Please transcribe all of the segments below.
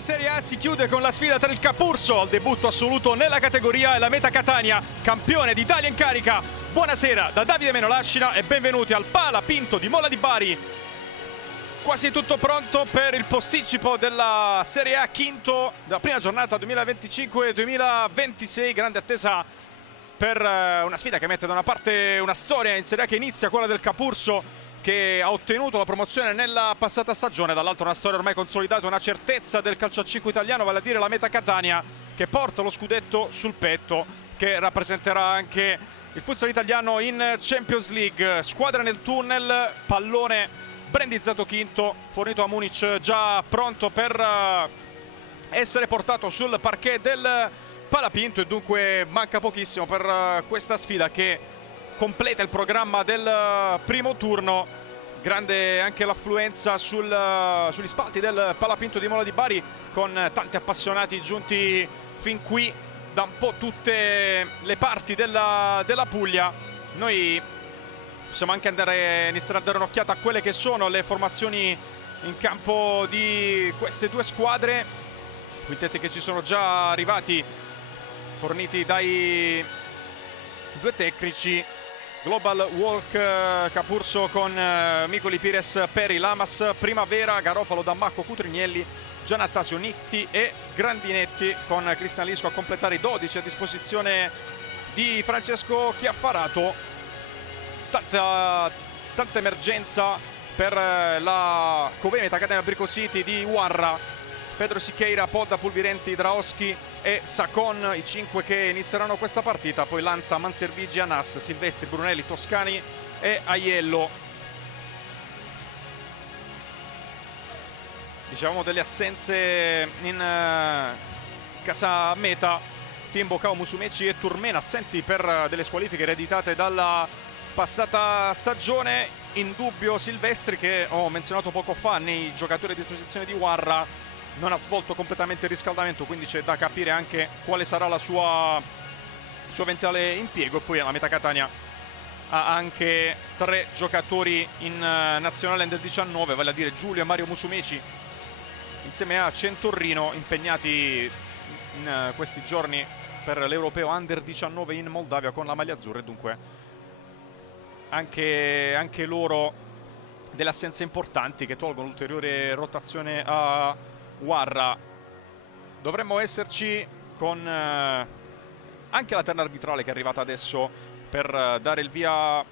Serie A si chiude con la sfida tra il Capurso, al debutto assoluto nella categoria, e la Meta Catania, campione d'Italia in carica. Buonasera da Davide Menolascina e benvenuti al Pala Pinto di Mola di Bari. Quasi tutto pronto per il posticipo della Serie A quinto della prima giornata 2025-2026. Grande attesa per una sfida che mette da una parte una storia in Serie A che inizia, quella del Capurso, che ha ottenuto la promozione nella passata stagione, dall'altro una storia ormai consolidata, una certezza del calciacico italiano, vale a dire la Meta Catania, che porta lo scudetto sul petto, che rappresenterà anche il futsal italiano in Champions League. Squadra nel tunnel, pallone brandizzato quinto, fornito a Munic, già pronto per essere portato sul parquet del Palapinto, e dunque manca pochissimo per questa sfida che completa il programma del primo turno. Grande anche l'affluenza sugli spalti del Palapinto di Mola di Bari, con tanti appassionati giunti fin qui da un po' tutte le parti della Puglia. Noi possiamo anche iniziare a dare un'occhiata a quelle che sono le formazioni in campo di queste due squadre. Quintetti che ci sono già arrivati, forniti dai due tecnici. Global Walk Capurso con Micoli, Pires, Peri, Lamas, Primavera, Garofalo, Dammacco, Cutrignelli, Gianattasio, Nitti e Grandinetti, con Cristian Lisco a completare i 12 a disposizione di Francesco Chiaffarato. Tanta emergenza per la Covè Meta Catania Brico City di Warra. Pedro Siqueira, Podda, Pulvirenti, Draoschi e Sacon, i 5 che inizieranno questa partita. Poi Lanza, Manservigi, Anas, Silvestri, Brunelli, Toscani e Aiello. Diciamo delle assenze in casa Meta: Timbo, Cao, Musumeci e Turmena, assenti per delle squalifiche ereditate dalla passata stagione. In dubbio Silvestri, che ho menzionato poco fa, nei giocatori a disposizione di Warra non ha svolto completamente il riscaldamento, quindi c'è da capire anche quale sarà il suo eventuale impiego. E poi la Meta Catania ha anche 3 giocatori in nazionale under 19, vale a dire Giulio e Mario Musumeci, insieme a Centorrino, impegnati in questi giorni per l'Europeo under 19 in Moldavia con la maglia azzurra, e dunque anche loro delle assenze importanti che tolgono ulteriore rotazione a Warra. Dovremmo esserci con anche la terna arbitrale che è arrivata adesso per dare il via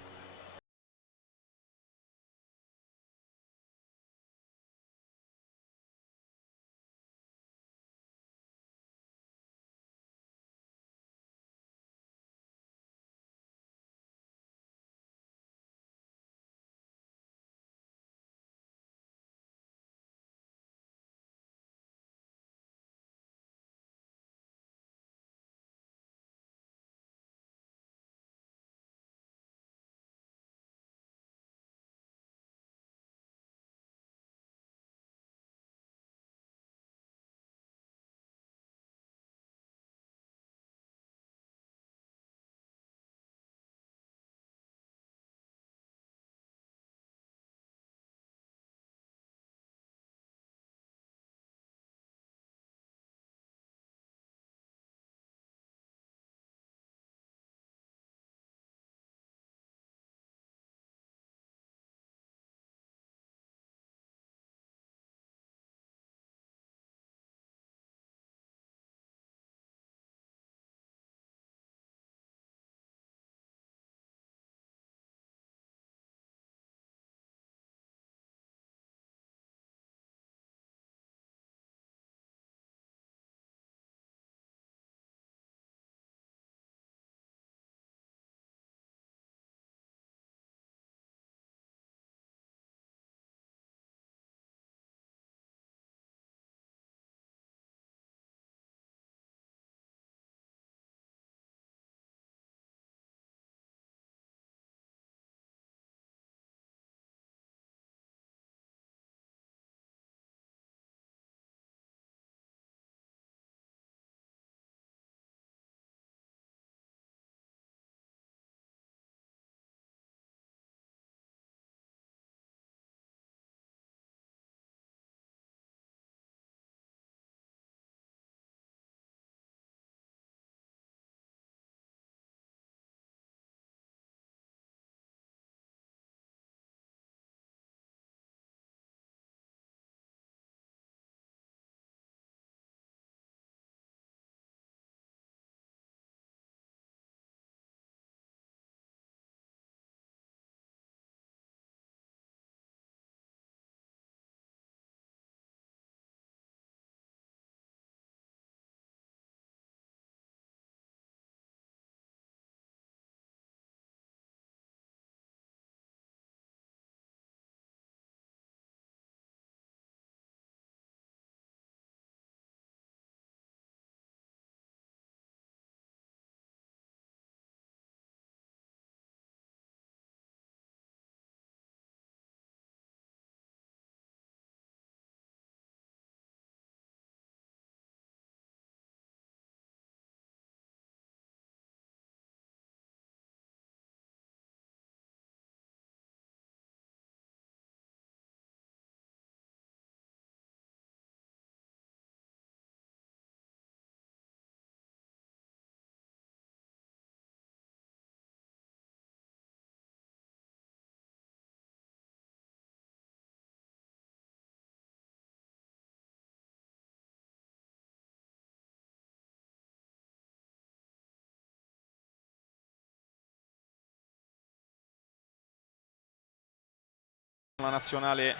la nazionale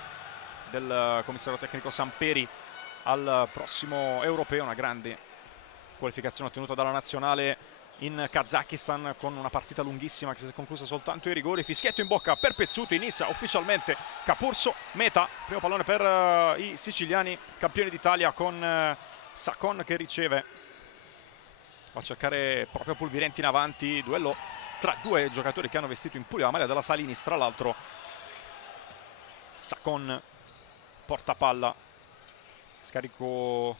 del commissario tecnico Samperi al prossimo europeo. Una grande qualificazione ottenuta dalla nazionale in Kazakistan con una partita lunghissima che si è conclusa soltanto ai rigori. Fischietto in bocca per Pezzuto, inizia ufficialmente Capurso, meta, primo pallone per i siciliani campioni d'Italia con Sacon che riceve, va a cercare proprio Pulvirenti in avanti, duello tra due giocatori che hanno vestito in Puglia la maglia della Salinis, tra l'altro Sacon porta palla, scarico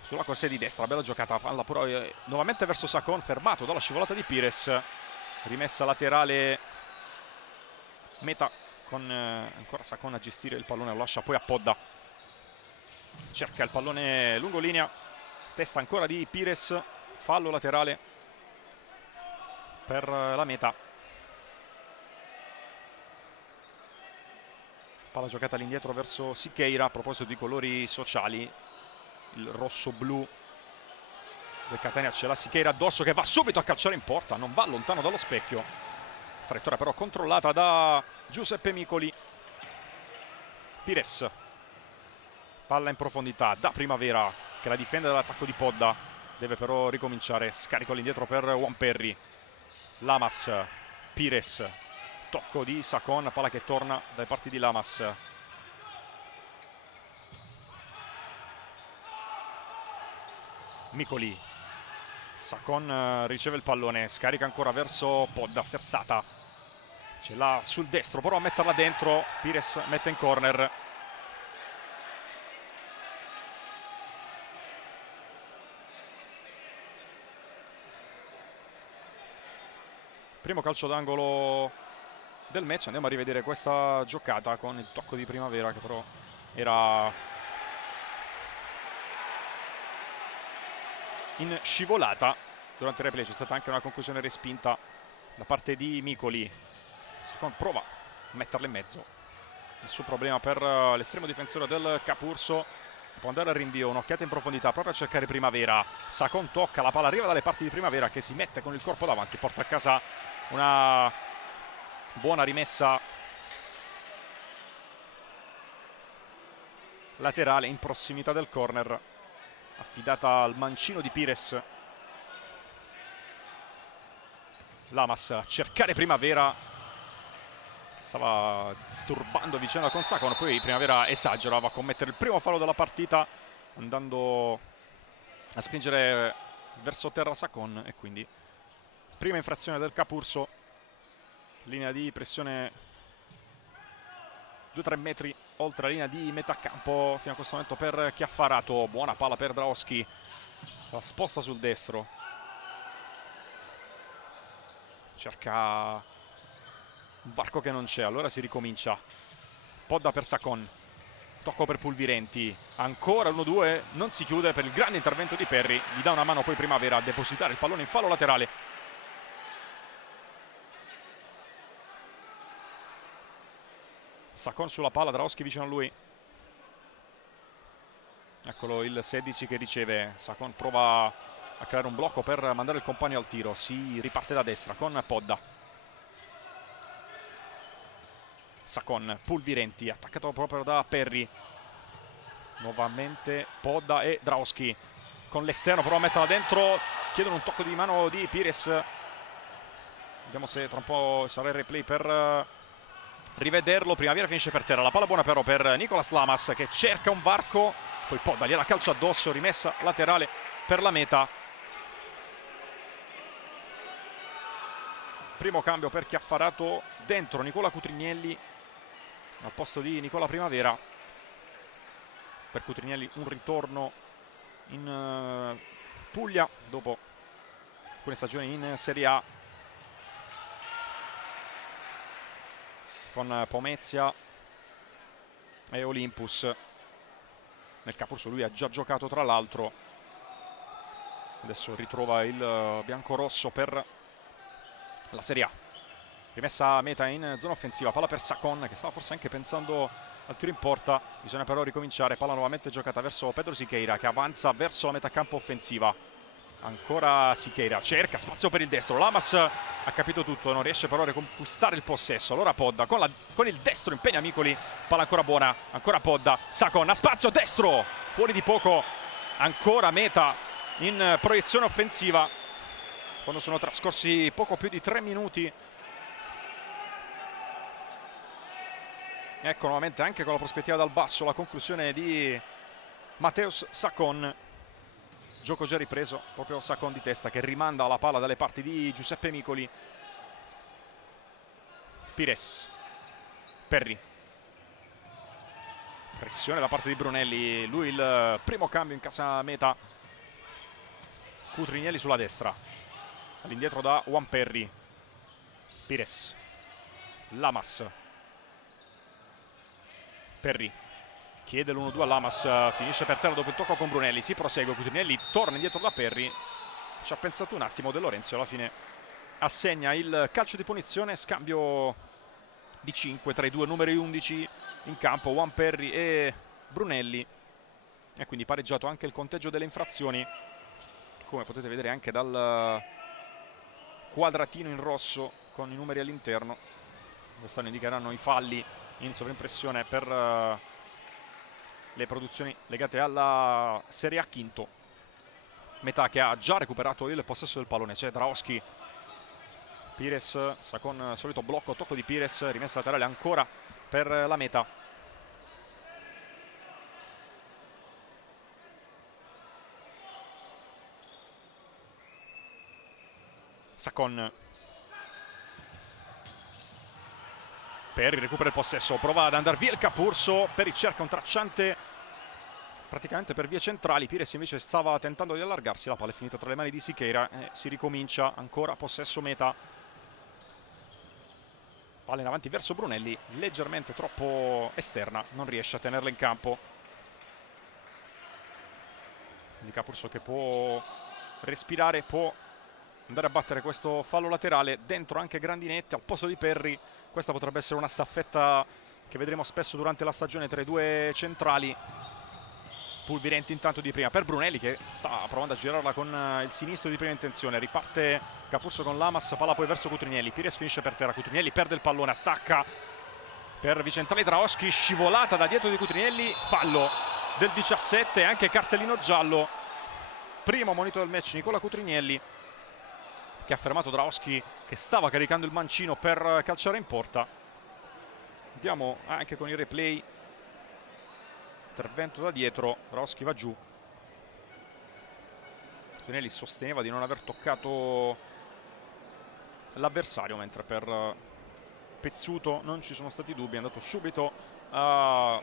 sulla corsia di destra, bella giocata, palla però nuovamente verso Sacon, fermato dalla scivolata di Pires, rimessa laterale, meta con ancora Sacon a gestire il pallone, lo lascia poi a Podda, cerca il pallone lungo linea, testa ancora di Pires, fallo laterale per la meta. Palla giocata all'indietro verso Siqueira. A proposito di colori sociali, il rosso-blu del Catania, c'è la Siqueira addosso che va subito a calciare in porta, non va lontano dallo specchio, traiettoria però controllata da Giuseppe Micoli. Pires, palla in profondità da Primavera che la difende dall'attacco di Podda, deve però ricominciare, scarico all'indietro per Juan Perry. Lamas, Pires, tocco di Sacon, palla che torna dai parti di Lamas. Micoli, Sacon riceve il pallone, scarica ancora verso Podda, sterzata, ce l'ha sul destro, però a metterla dentro, Pires mette in corner. Primo calcio d'angolo del match, andiamo a rivedere questa giocata con il tocco di Primavera che però era in scivolata. Durante il replay c'è stata anche una conclusione respinta da parte di Micoli. Sacon prova a metterla in mezzo, il suo problema per l'estremo difensore del Capurso, può andare al rinvio, un'occhiata in profondità proprio a cercare Primavera. Sacon tocca, la palla arriva dalle parti di Primavera che si mette con il corpo davanti, porta a casa una buona rimessa laterale in prossimità del corner, affidata al mancino di Pires. Lamas a cercare Primavera, stava disturbando a vicenda con Sacon, poi Primavera esagera, va a commettere il primo fallo della partita andando a spingere verso terra Sacon e quindi prima infrazione del Capurso, linea di pressione 2-3 metri oltre la linea di metà campo fino a questo momento per Chiaffarato. Buona palla per Draoski, la sposta sul destro, cerca un varco che non c'è, allora si ricomincia. Podda per Sacon, tocco per Pulvirenti, ancora 1-2, non si chiude per il grande intervento di Perry, gli dà una mano poi Primavera a depositare il pallone in fallo laterale. Sacon sulla palla, Draoski vicino a lui, eccolo il 16 che riceve. Sacon prova a creare un blocco per mandare il compagno al tiro, si riparte da destra con Podda. Sacon, Pulvirenti, attaccato proprio da Perry, nuovamente Podda e Draoski con l'esterno, però a metterla dentro, chiedono un tocco di mano di Pires, vediamo se tra un po' sarà il replay per rivederlo. Primavera finisce per terra, la palla buona però per Nicolas Lamas che cerca un varco, poi Podda gliela calcia addosso, rimessa laterale per la meta. Primo cambio per Chiaffarato, dentro Nicola Cutrignelli al posto di Nicola Primavera. Per Cutrignelli un ritorno in Puglia dopo alcune stagioni in Serie A con Pomezia e Olympus. Nel Capurso lui ha già giocato tra l'altro, adesso ritrova il biancorosso per la Serie A. Rimessa a meta in zona offensiva, palla per Sacon che stava forse anche pensando al tiro in porta, bisogna però ricominciare. Palla nuovamente giocata verso Pedro Siqueira che avanza verso la metà campo offensiva. Ancora Siqueira, cerca spazio per il destro, Lamas ha capito tutto, non riesce però a riconquistare il possesso. Allora Podda con il destro impegna Micoli, palla ancora buona, ancora Podda, Sacon a spazio, destro, fuori di poco, ancora Meta in proiezione offensiva quando sono trascorsi poco più di 3 minuti. Ecco nuovamente anche con la prospettiva dal basso la conclusione di Mateusz Sacon. Gioco già ripreso, proprio Sacon di testa che rimanda la palla dalle parti di Giuseppe Micoli. Pires, Perry, pressione da parte di Brunelli, lui il primo cambio in casa Meta. Cutrinielli sulla destra, all'indietro da Juan Perry. Pires, Lamas, Perry chiede l'1-2 a Lamas, finisce per terra dopo il tocco con Brunelli, si prosegue, Cutrinielli torna indietro da Perry, ci ha pensato un attimo De Lorenzo e alla fine assegna il calcio di punizione, scambio di 5 tra i due numeri 11 in campo, Juan Perry e Brunelli, e quindi pareggiato anche il conteggio delle infrazioni, come potete vedere anche dal quadratino in rosso con i numeri all'interno. Quest'anno indicheranno i falli in sovraimpressione per le produzioni legate alla Serie A quinto. Meta che ha già recuperato il possesso del pallone, c'è Draoski, Pires, Sacon, solito blocco, tocco di Pires, rimessa laterale ancora per la Meta. Sacon, Perry recupera il possesso, prova ad andare via il Capurso, Perry cerca un tracciante praticamente per vie centrali, Pires invece stava tentando di allargarsi, la palla è finita tra le mani di Siqueira e si ricomincia, ancora possesso Meta. Palla in avanti verso Brunelli, leggermente troppo esterna, non riesce a tenerla in campo. Quindi Capurso che può respirare, può andare a battere questo fallo laterale, dentro anche Grandinetti al posto di Perry. Questa potrebbe essere una staffetta che vedremo spesso durante la stagione tra i due centrali. Pulvirenti intanto di prima per Brunelli che sta provando a girarla con il sinistro di prima intenzione. Riparte Capurso con Lamas, palla poi verso Cutrinielli, Pires finisce per terra, Cutrinielli perde il pallone, attacca per Vicentrali Draoski, scivolata da dietro di Cutrinielli, fallo del 17, anche cartellino giallo. Primo monito del match Nicola Cutrinielli che ha fermato Draoski che stava caricando il mancino per calciare in porta. Andiamo anche con il replay, intervento da dietro, Draoski va giù, Cutrinielli sosteneva di non aver toccato l'avversario, mentre per Pezzuto non ci sono stati dubbi, è andato subito a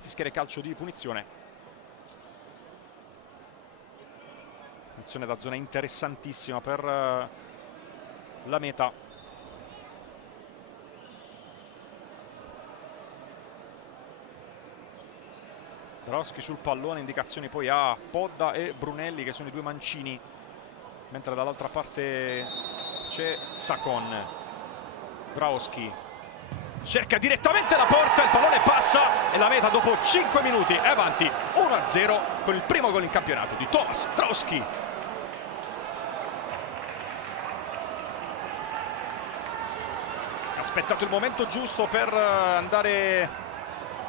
fischiare calcio di punizione. Punizione da zona interessantissima per la Meta. Draoski sul pallone, indicazioni poi a Podda e Brunelli che sono i due mancini, mentre dall'altra parte c'è Sacon. Draoski cerca direttamente la porta, il pallone passa e la Meta dopo 5 minuti è avanti 1-0 con il primo gol in campionato di Tomas Draoski. Ha aspettato il momento giusto per andare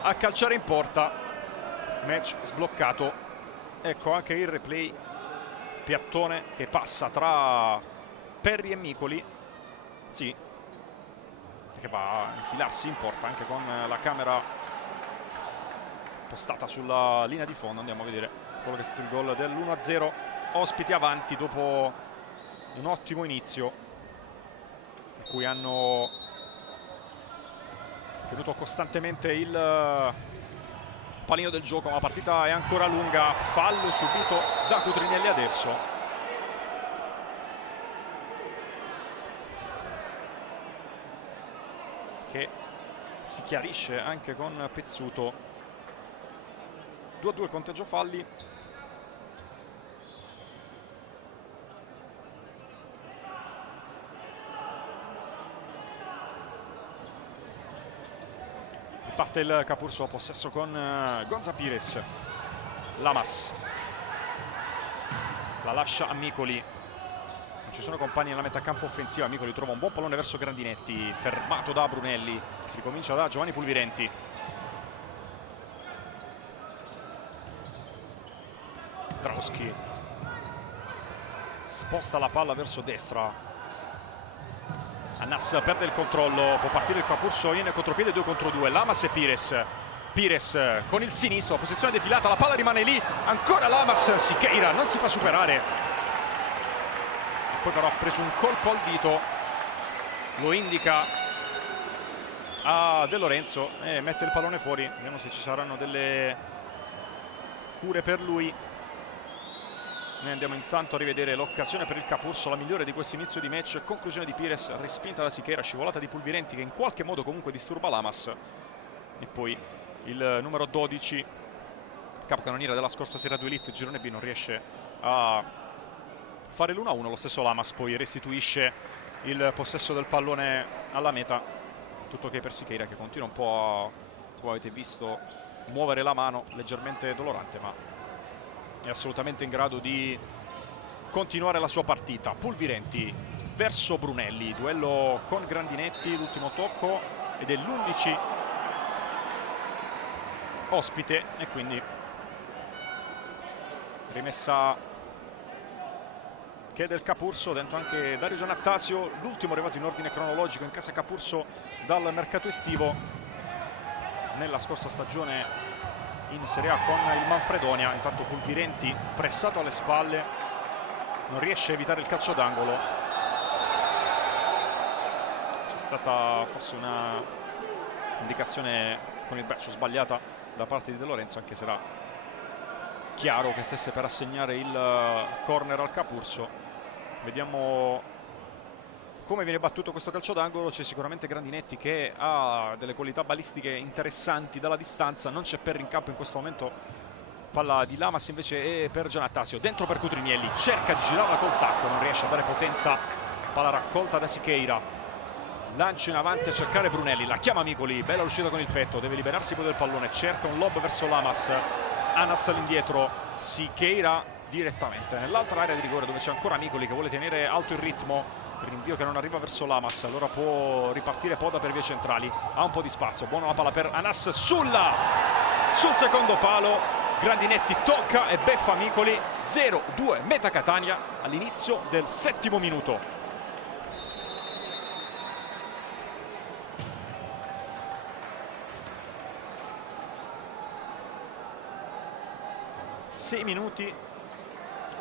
a calciare in porta, match sbloccato. Ecco anche il replay, piattone che passa tra Perry e Micoli, sì, che va a infilarsi in porta anche con la camera postata sulla linea di fondo. Andiamo a vedere quello che è stato il gol dell'1-0, ospiti avanti dopo un ottimo inizio in cui hanno tenuto costantemente il pallino del gioco, ma la partita è ancora lunga. Fallo subito da Cutrinielli adesso. Che si chiarisce anche con Pezzuto. 2-2 il conteggio falli. Parte il Capurso, possesso con Gonza Pires. Lamas. la lascia a Micoli, non ci sono compagni nella metà campo offensiva. Micoli trova un buon pallone verso Grandinetti, fermato da Brunelli, si ricomincia da Giovanni Pulvirenti. Drauski sposta la palla verso destra, Anas perde il controllo, può partire il Capurso in contropiede 2 contro 2, Lamas e Pires con il sinistro, posizione defilata, la palla rimane lì, ancora Lamas, Siqueira non si fa superare, e poi però ha preso un colpo al dito, lo indica a De Lorenzo e mette il pallone fuori. Vediamo se ci saranno delle cure per lui. Noi andiamo intanto a rivedere l'occasione per il Capurso, la migliore di questo inizio di match. Conclusione di Pires, respinta da Siqueira, scivolata di Pulvirenti che in qualche modo comunque disturba Lamas. E poi il numero 12, capocannoniere della scorsa Serie 2 Elite, girone B, non riesce a fare l'1-1. Lo stesso Lamas poi restituisce il possesso del pallone alla meta. Tutto ok per Siqueira, che continua un po' a, come avete visto, muovere la mano, leggermente dolorante, ma è assolutamente in grado di continuare la sua partita. Pulvirenti verso Brunelli, duello con Grandinetti, l'ultimo tocco, ed è l'11 ospite, e quindi rimessa che è del Capurso. Dentro anche Dario Giannattasio, l'ultimo arrivato in ordine cronologico in casa Capurso dal mercato estivo nella scorsa stagione in Serie A con il Manfredonia. Intanto Pulvirenti pressato alle spalle, non riesce a evitare il calcio d'angolo. C'è stata forse una indicazione con il braccio sbagliata da parte di De Lorenzo, anche se era chiaro che stesse per assegnare il corner al Capurso. Vediamo come viene battuto questo calcio d'angolo. C'è sicuramente Grandinetti che ha delle qualità balistiche interessanti dalla distanza. Non c'è Perri in campo in questo momento, palla di Lamas invece è per Giannattasio, dentro per Cutrinielli, cerca di girarla col tacco, non riesce a dare potenza, palla raccolta da Siqueira, lancio in avanti a cercare Brunelli, la chiama Micoli, bella uscita con il petto, deve liberarsi poi del pallone, cerca un lob verso Lamas, Anas all'indietro, Siqueira direttamente nell'altra area di rigore dove c'è ancora Micoli che vuole tenere alto il ritmo. Rinvio che non arriva verso Lamas, allora può ripartire Poda per vie centrali, ha un po' di spazio, buona la palla per Anas sul secondo palo, Grandinetti tocca e beffa Micoli. 0-2 Meta Catania all'inizio del 7° minuto. Sei minuti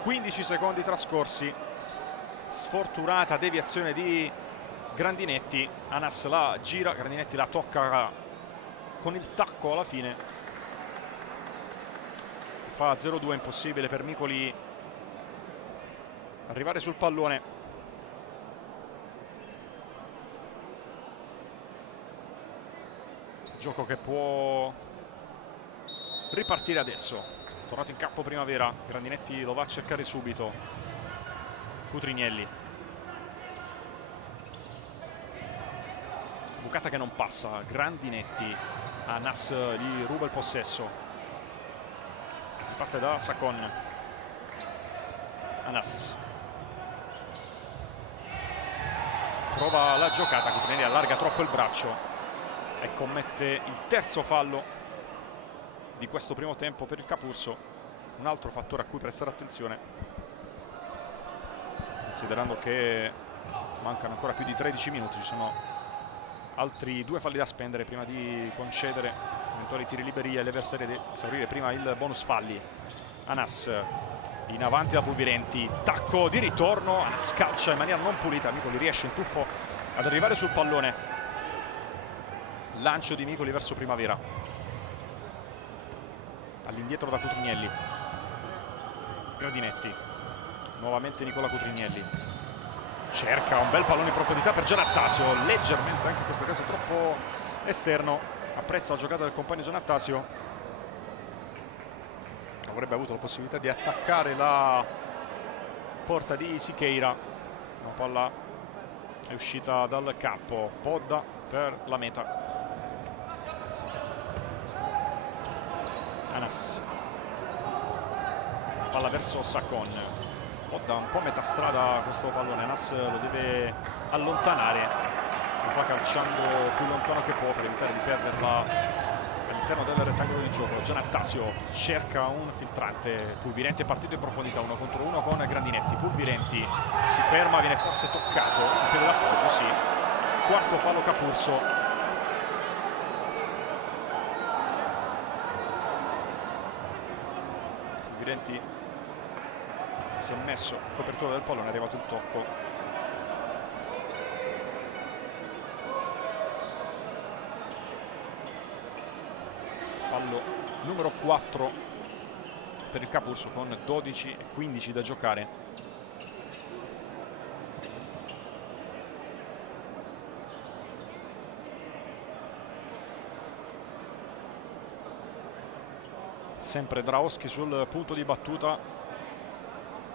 15 secondi trascorsi. Sfortunata deviazione di Grandinetti, Anas la gira, Grandinetti la tocca con il tacco alla fine, fa 0-2, impossibile per Micoli arrivare sul pallone. Gioco che può ripartire adesso. Tornato in campo Primavera, Grandinetti lo va a cercare subito. Cutrinielli, bucata che non passa, Grandinetti, Anas gli ruba il possesso, si parte da Sacon, Anas trova la giocata, Cutrinielli allarga troppo il braccio e commette il terzo fallo di questo primo tempo per il Capurso, un altro fattore a cui prestare attenzione, considerando che mancano ancora più di 13 minuti, ci sono altri 2 falli da spendere prima di concedere eventuali tiri liberi agli avversari ed esaurire prima il bonus falli. Anas in avanti da Pulvirenti, tacco di ritorno, Anas calcia in maniera non pulita, Micoli riesce in tuffo ad arrivare sul pallone, lancio di Micoli verso Primavera, all'indietro da Cutrinielli, Grandinetti, nuovamente Nicola Cutrinielli, cerca un bel pallone in profondità per Giannattasio, leggermente anche in questo caso troppo esterno, apprezza la giocata del compagno Giannattasio, avrebbe avuto la possibilità di attaccare la porta di Siqueira, la palla è uscita dal campo. Podda per la meta, Anas, palla verso Sacon, da un po' a metà strada questo pallone. Nas lo deve allontanare, lo fa calciando più lontano che può per evitare di perderla all'interno del rettangolo di gioco. Giannattasio cerca un filtrante. Pulvirenti è partito in profondità 1 contro 1 con Grandinetti. Pulvirenti si ferma, viene forse toccato in piede d'appoggio, sì. Quarto fallo Capurso. Pulvirenti si è messo copertura del pallone, è arrivato il tocco. Fallo numero 4 per il Capurso con 12 e 15 da giocare. Sempre Draoschi sul punto di battuta,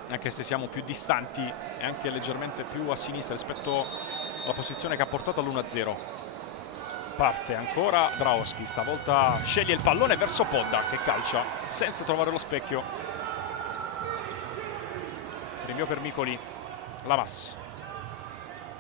anche se siamo più distanti e anche leggermente più a sinistra rispetto alla posizione che ha portato all'1-0. Parte ancora Draoschi, stavolta sceglie il pallone verso Podda che calcia senza trovare lo specchio. Rinvio per Micoli. Lamas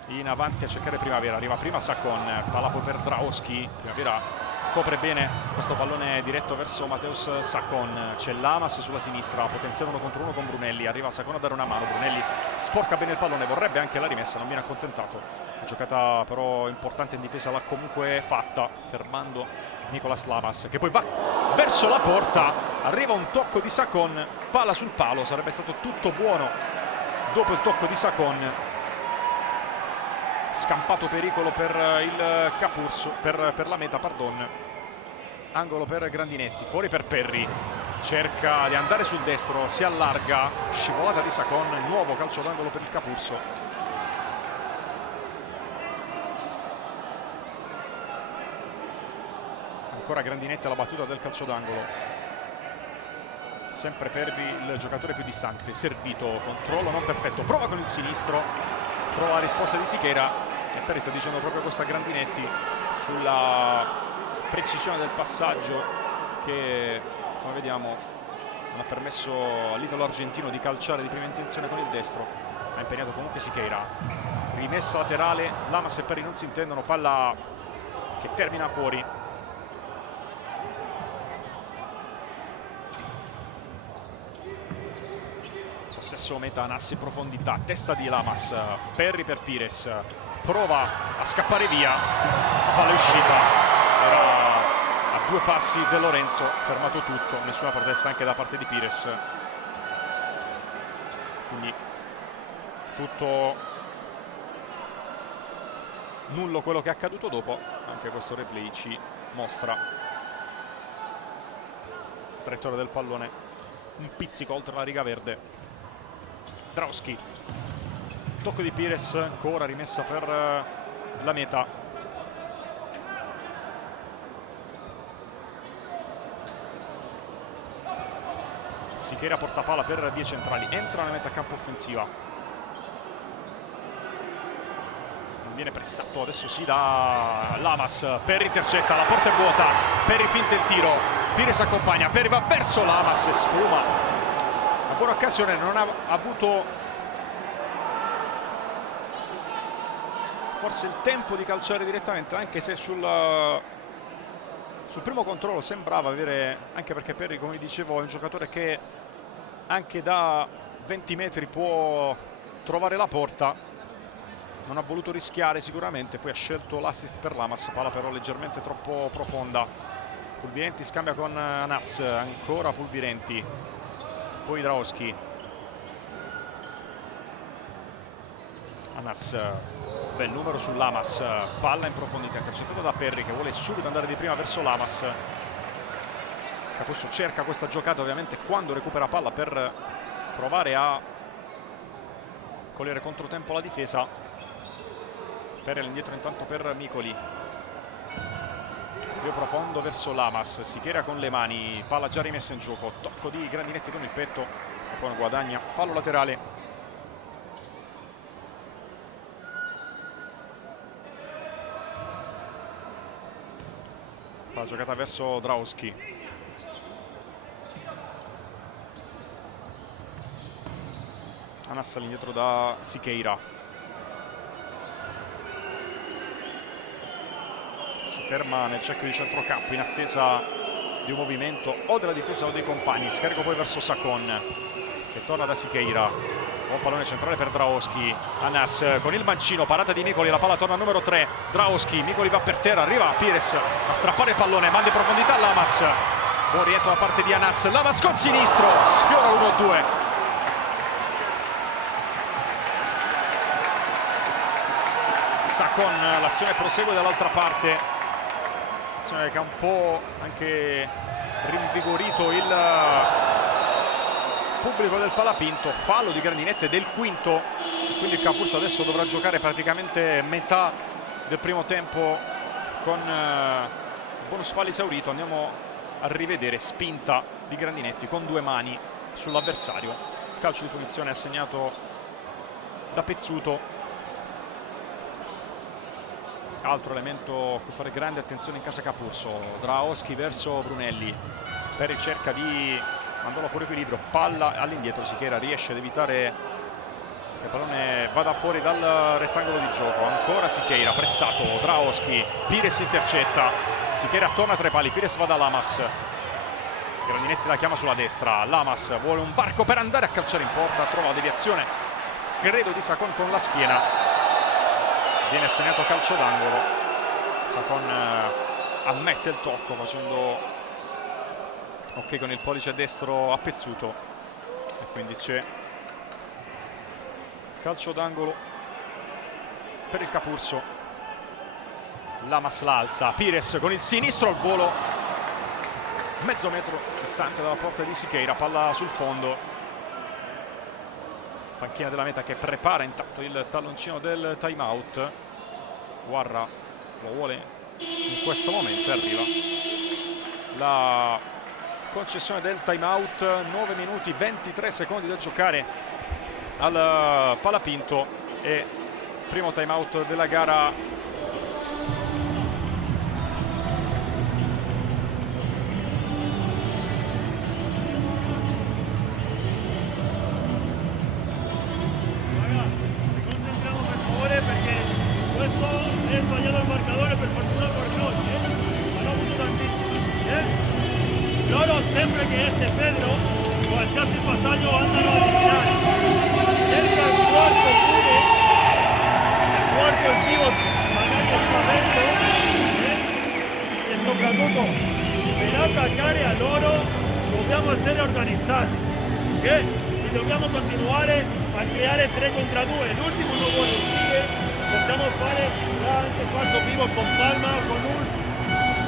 in avanti a cercare Primavera, arriva prima Sacon, palla poi per Draoschi. Primavera copre bene questo pallone diretto verso Mateusz Sacon. C'è Lamas sulla sinistra, potenziale 1 contro 1 con Brunelli, arriva Sacon a dare una mano. Brunelli sporca bene il pallone, vorrebbe anche la rimessa, non viene accontentato. La giocata però importante in difesa l'ha comunque fatta, fermando Nicolas Lamas, che poi va verso la porta. Arriva un tocco di Sacon, palla sul palo, sarebbe stato tutto buono dopo il tocco di Sacon. Scampato pericolo per il Capurso, per la meta, pardon. Angolo per Grandinetti, fuori per Perri, cerca di andare sul destro, si allarga, scivolata di Sacon, nuovo calcio d'angolo per il Capurso. Ancora Grandinetti alla battuta del calcio d'angolo. Sempre Perri il giocatore più distante, servito, controllo non perfetto, prova con il sinistro, trova la risposta di Sichera. E Perri sta dicendo proprio questa Grandinetti sulla precisione del passaggio che, come vediamo, non ha permesso all'italo argentino di calciare di prima intenzione con il destro. Ha impegnato comunque Sichera. Rimessa laterale, Lamas e Perri non si intendono, palla che termina fuori. Possesso meta, Nas in profondità, testa di Lamas, Perri per Pires, prova a scappare via, palla uscita, era a 2 passi De Lorenzo, fermato tutto, nessuna protesta anche da parte di Pires. Quindi tutto nullo quello che è accaduto dopo. Anche questo replay ci mostra la traiettoria del pallone, un pizzico oltre la riga verde. Draoschi, tocco di Pires, ancora rimessa per la meta. Sichera porta palla per vie centrali, entra nella meta campo offensiva, non viene pressato, adesso sì da Lamas. Perri intercetta, la porta è vuota, Perri finta il tiro, Pires accompagna, Perri va verso Lamas e sfuma. Buona occasione, non ha avuto forse il tempo di calciare direttamente, anche se sul primo controllo sembrava avere, anche perché Perri, come dicevo, è un giocatore che anche da 20 metri può trovare la porta. Non ha voluto rischiare sicuramente, poi ha scelto l'assist per Lamas, palla però leggermente troppo profonda. Pulvirenti scambia con Nas, ancora Pulvirenti. Poi Draoschi, Nas, bel numero su Lamas, palla in profondità intercettata da Perri che vuole subito andare di prima verso Lamas. Capurso cerca questa giocata ovviamente quando recupera palla per provare a cogliere controtempo la difesa. Perri all'indietro intanto per Micoli, più profondo verso Lamas, Sichera con le mani, palla già rimessa in gioco, tocco di Grandinetti con il petto, Sapone guadagna, fallo laterale. La giocata verso Draoschi, Anas all'indietro da Siqueira. Si ferma nel cerchio di centrocampo in attesa di un movimento o della difesa o dei compagni. Scarico poi verso Sacon, che torna da Siqueira. Buon pallone centrale per Draoski. Anas con il mancino, parata di Micoli, la palla torna al numero 3. Draoski, Micoli va per terra, arriva Pires a strappare il pallone, manda in profondità Lamas. Buon rientro da parte di Anas. Lamas col sinistro, sfiora l'1-2. Sacon, l'azione prosegue dall'altra parte, azione che ha un po' anche rinvigorito il pubblico del Palapinto. Fallo di Grandinetti del quinto, quindi il Capurso adesso dovrà giocare praticamente metà del primo tempo con bonus fallo esaurito. Andiamo a rivedere: spinta di Grandinetti con 2 mani sull'avversario, calcio di punizione assegnato da Pezzuto. Altro elemento a cui fare grande attenzione in casa Capurso. Draoski verso Brunelli, Perri cerca di mandarlo fuori equilibrio, palla all'indietro. Siqueira riesce ad evitare che il pallone vada fuori dal rettangolo di gioco. Ancora Siqueira, pressato Draoski, Pires intercetta, Siqueira torna tra i pali, Pires va da Lamas, Grandinetti la chiama sulla destra. Lamas vuole un varco per andare a calciare in porta, trova la deviazione credo di Sacon con la schiena, viene assegnato calcio d'angolo. Sacon ammette il tocco facendo ok con il pollice destro a Pezzuto, e quindi c'è calcio d'angolo per il Capurso. Lamas l'alza, Pires con il sinistro al volo, mezzo metro distante dalla porta di Siqueira, palla sul fondo. Panchina della meta che prepara intanto il talloncino del time out. Guarra lo vuole in questo momento e arriva la concessione del time out. 9 minuti 23 secondi da giocare al Palapinto e primo time out della gara. Sempre che esse Pedro, qualsiasi passaggio andano a eliminare. Cerca il quarto pure, il quarto il pivot magari spavento, e soprattutto per attaccare a loro dobbiamo essere organizzati, ok? E dobbiamo continuare a creare 3 contro 2. L'ultimo non vuole uscire, possiamo fare anche il quarto pivot con calma, con un...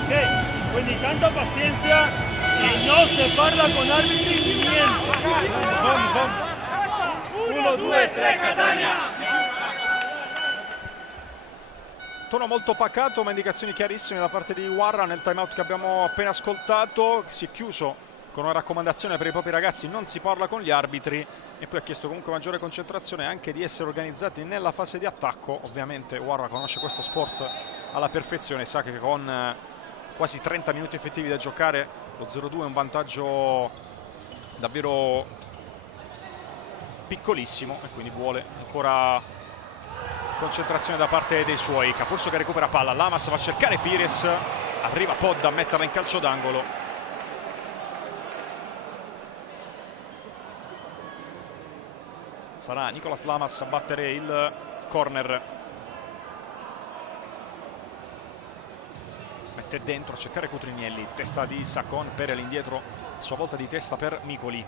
ok? Quindi tanta pazienza. E no se parla con arbitri di niente. 1, 2, 3, Catania. Tono molto pacato ma indicazioni chiarissime da parte di Guarra nel time out che abbiamo appena ascoltato. Si è chiuso con una raccomandazione per i propri ragazzi: non si parla con gli arbitri, e poi ha chiesto comunque maggiore concentrazione, anche di essere organizzati nella fase di attacco. Ovviamente Guarra conosce questo sport alla perfezione, sa che con quasi 30 minuti effettivi da giocare lo 0-2 è un vantaggio davvero piccolissimo, e quindi vuole ancora concentrazione da parte dei suoi. Capurso che recupera palla, Lamas va a cercare Pires, arriva Pod a metterla in calcio d'angolo. Sarà Nicolas Lamas a battere il corner. Mette dentro a cercare Cutrinielli, testa di Sacon per all'indietro, sua volta di testa per Micoli.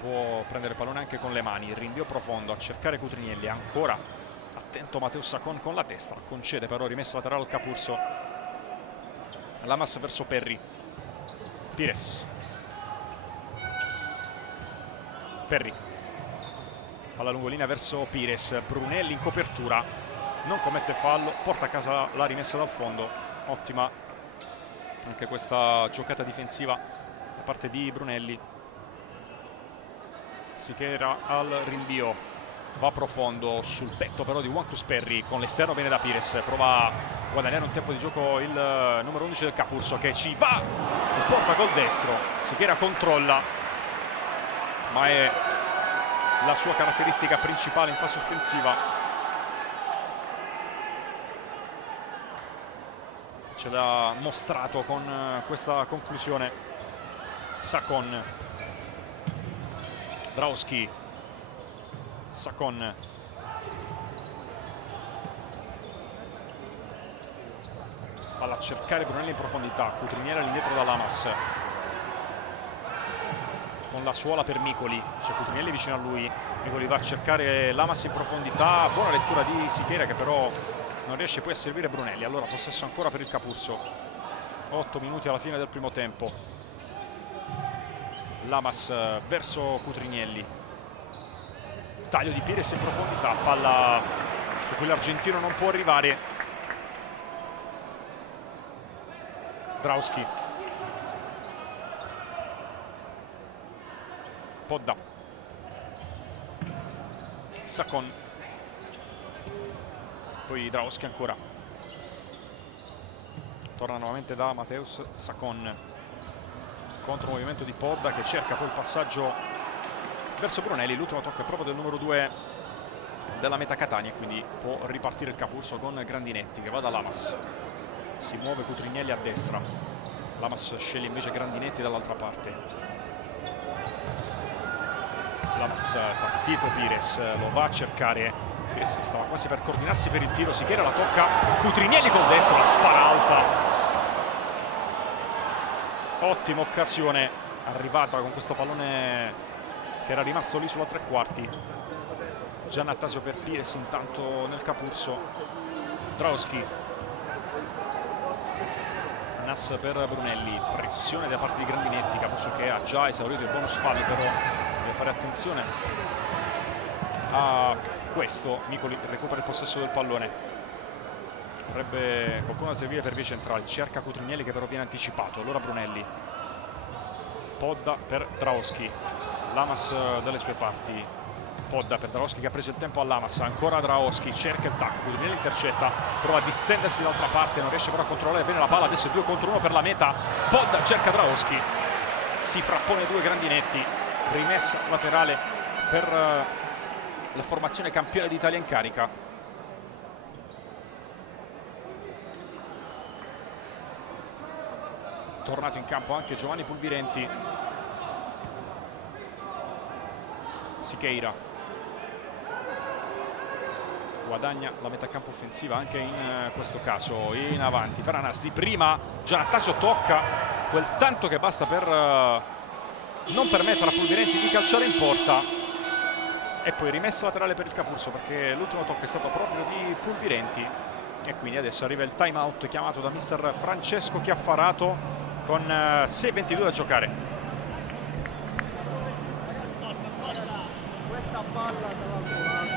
Può prendere il pallone anche con le mani, rinvio profondo a cercare Cutrinielli, ancora attento Matteo Sacon con la testa, concede però rimessa laterale al Capurso. Lamas verso Perri, Pires, Perri, palla lungolina verso Pires, Brunelli in copertura, non commette fallo, porta a casa la rimessa dal fondo. Ottima anche questa giocata difensiva da parte di Brunelli. Siqueira al rinvio, va profondo sul petto però di Juancus Perri, con l'esterno viene da Pires, prova a guadagnare un tempo di gioco il numero 11 del Capurso, che ci va e porta col destro. Siqueira controlla, ma è la sua caratteristica principale in fase offensiva. Ce l'ha mostrato con questa conclusione. Sakon, Drauski, Sakon, palla a cercare Brunelli in profondità, Cutriniera all'indietro da Lamas, con la suola per Micoli, c'è Cutrinielli vicino a lui, Micoli va a cercare Lamas in profondità, buona lettura di Sichera che però non riesce poi a servire Brunelli. Allora possesso ancora per il Capurso, 8 minuti alla fine del primo tempo. Lamas verso Cutrinielli, taglio di Pires in profondità, palla su cui l'argentino non può arrivare. Drauski, Podda, Sakon, poi Drauski ancora, torna nuovamente da Mateusz Sakon, contro movimento di Podda che cerca poi il passaggio verso Brunelli. L'ultimo tocco è proprio del numero 2 della meta Catania, quindi può ripartire il Capurso con Grandinetti che va da Lamas, si muove Cutrinielli a destra, Lamas sceglie invece Grandinetti dall'altra parte. Lamas, partito Pires, lo va a cercare, Pires stava quasi per coordinarsi per il tiro, Sichera la tocca, Cutrinielli col destro, la spara alta. Ottima occasione arrivata con questo pallone che era rimasto lì sulla tre quarti. Giannattasio per Pires intanto nel Capurso. Drauski, Nas per Brunelli, pressione da parte di Grandinetti, Capurso che ha già esaurito il bonus falli, però deve fare attenzione a questo. Micoli recupera il possesso del pallone, potrebbe qualcuno da servire per vie centrali, cerca Cutrinielli che però viene anticipato. Allora Brunelli, Podda per Drauski, Lamas dalle sue parti, Podda per Drauski che ha preso il tempo a Lamas, ancora Drauski, cerca il tacco, Cutrinielli intercetta, prova a distendersi dall'altra parte, non riesce però a controllare bene la palla, adesso è 2 contro 1 per la meta, Podda cerca Drauski, si frappone 2 Grandinetti, rimessa laterale per la formazione campione d'Italia in carica. Tornato in campo anche Giovanni Pulvirenti. Sichera guadagna la metà campo offensiva anche in questo caso. In avanti per Anasti, prima Giannattasio tocca quel tanto che basta per non permettere a Pulvirenti di calciare in porta, e poi rimessa laterale per il Capurso perché l'ultimo tocco è stato proprio di Pulvirenti, e quindi adesso arriva il time out chiamato da mister Francesco Chiaffarato con 6:22 da giocare. Questa palla dall'altro lato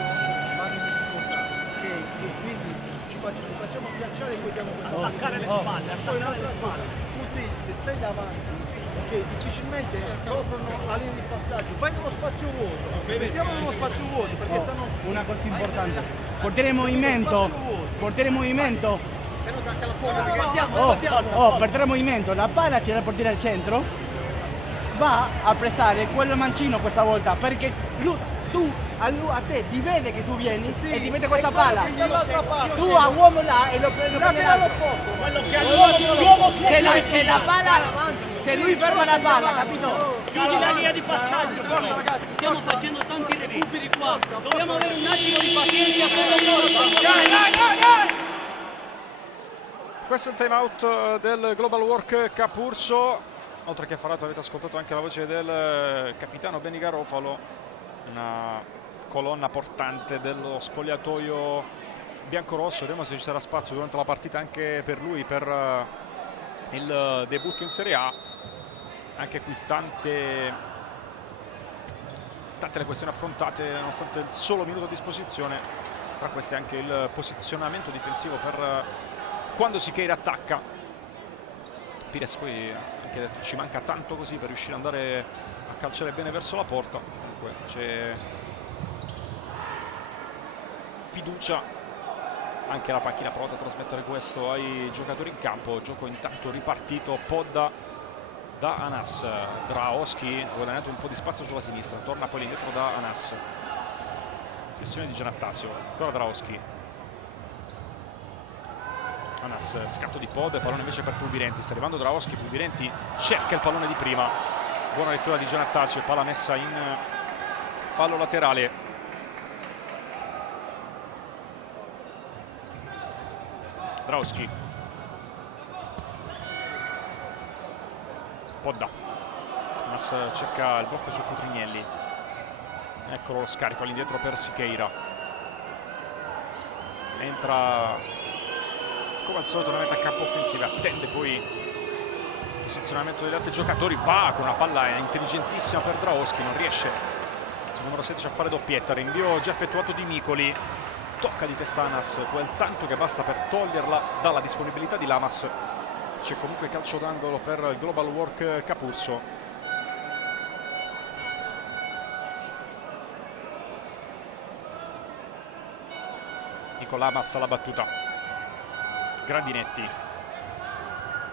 va in difficoltà, ok? Quindi ci facciamo schiacciare e poi diamo questa attaccare le spalle, poi un'altra cosa, tu se stai davanti, ok, difficilmente coprono la linea di passaggio, fai uno spazio vuoto, mettiamo uno spazio vuoto perché stanno... Una cosa importante, portiere movimento, portiere movimento, la palla c'è da portare al centro, va a pressare quello mancino questa volta perché a te ti vede che tu vieni e ti mette questa palla, tu a uomo là e lo prendi quello che all'uomo se la palla, se lui ferma la palla, capito? Chiudi la linea di passaggio, forza ragazzi, stiamo facendo tanti recuperi qua, dobbiamo avere un attimo di pazienza con loro. Dai! Questo è il time out del Global Work Capurso. Oltre che Chiaffarato avete ascoltato anche la voce del capitano Benny Garofalo, una colonna portante dello spogliatoio biancorosso. Vediamo se ci sarà spazio durante la partita anche per lui, per il debutto in Serie A. Anche qui tante le questioni affrontate nonostante il solo minuto a disposizione, tra queste anche il posizionamento difensivo per quando Sichera attacca. Pires poi anche detto ci manca tanto così per riuscire ad andare a calciare bene verso la porta. Comunque c'è fiducia, anche la panchina pronta a trasmettere questo ai giocatori in campo. Gioco intanto ripartito, Podda da Anas. Draoski guadagnato un po' di spazio sulla sinistra, torna poi indietro da Anas. Pressione di Giannattasio, ancora Draoski. Anas, scatto di Pod, pallone invece per Pulvirenti, sta arrivando Draoski, Pulvirenti cerca il pallone di prima, buona lettura di Giannattasio, palla messa in fallo laterale. Draoski, Podda, Anas cerca il blocco su Cutrignelli, eccolo lo scarico all'indietro per Siqueira, entra come al solito una meta campo offensiva, attende poi il posizionamento degli altri giocatori, va con una palla intelligentissima per Draoski, non riesce il numero 16 a fare doppietta, rinvio già effettuato di Micoli, tocca di testa Anas, quel tanto che basta per toglierla dalla disponibilità di Lamas. C'è comunque calcio d'angolo per il Global Work Capurso. Nico Lamas alla battuta. Grandinetti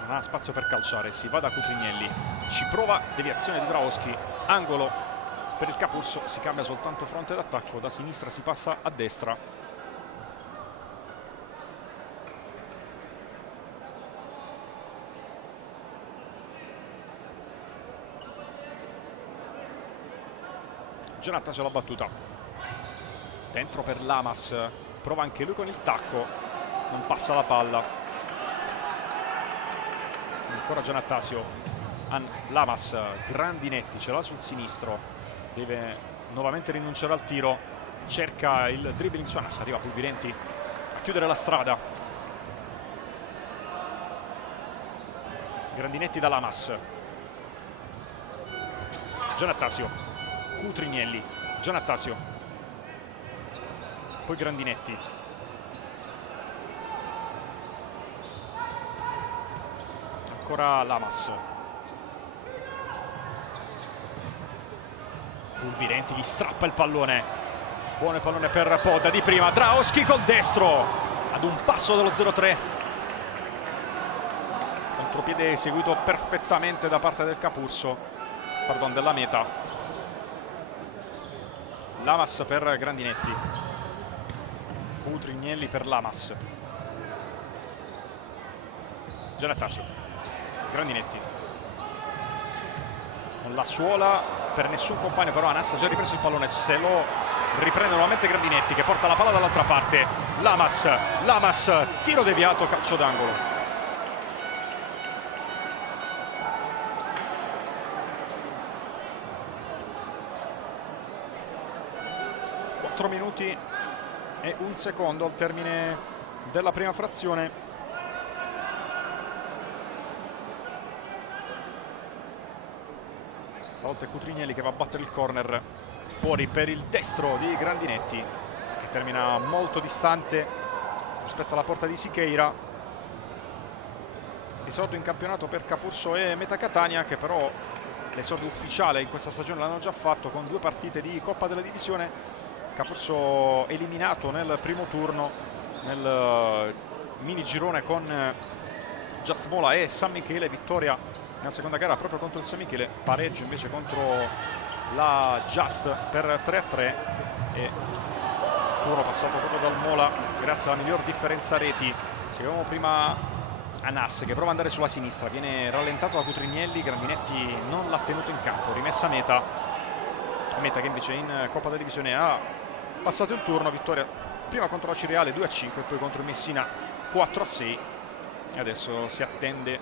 non ha spazio per calciare, si va da Cutrignelli, ci prova, deviazione di Draoski, angolo per il Capurso, si cambia soltanto fronte d'attacco, da sinistra si passa a destra. Giannattasio la battuta, dentro per Lamas, prova anche lui con il tacco, non passa la palla, ancora Giannattasio, Lamas, Grandinetti ce l'ha sul sinistro, deve nuovamente rinunciare al tiro, cerca il dribbling su Anas, arriva Pulvirenti a chiudere la strada. Grandinetti da Lamas, Giannattasio, Cutrignelli, Giannattasio, poi Grandinetti, ancora Lamas, Pulvirenti gli strappa il pallone, buono il pallone per Podda di prima, Draoski col destro ad un passo dello 0-3, contropiede eseguito perfettamente da parte del Capurso, pardon, della meta. Lamas per Grandinetti, Cutrignelli per Lamas, Giannattasio, Grandinetti con la suola per nessun compagno, però Anas ha già ripreso il pallone, se lo riprende nuovamente Grandinetti che porta la palla dall'altra parte. Lamas, tiro deviato, calcio d'angolo. Quattro minuti e un secondo al termine della prima frazione. Stavolta è Cutrignelli che va a battere il corner fuori per il destro di Grandinetti, che termina molto distante rispetto alla porta di Siqueira. Esordio in campionato per Capurso e Meta Catania, che però l'esordio ufficiale in questa stagione l'hanno già fatto con 2 partite di Coppa della Divisione. Capurso eliminato nel primo turno nel mini girone con Just Mola e San Michele, vittoria nella seconda gara proprio contro il San Michele, pareggio invece contro la Just per 3-3 e turno passato proprio dal Mola grazie alla miglior differenza reti. Seguiamo prima Anas che prova ad andare sulla sinistra, viene rallentato da Cutrignelli, Grandinetti non l'ha tenuto in campo, rimessa Meta che invece in Coppa della Divisione ha passato il turno, vittoria prima contro la Cireale 2-5 e poi contro il Messina 4-6 e adesso si attende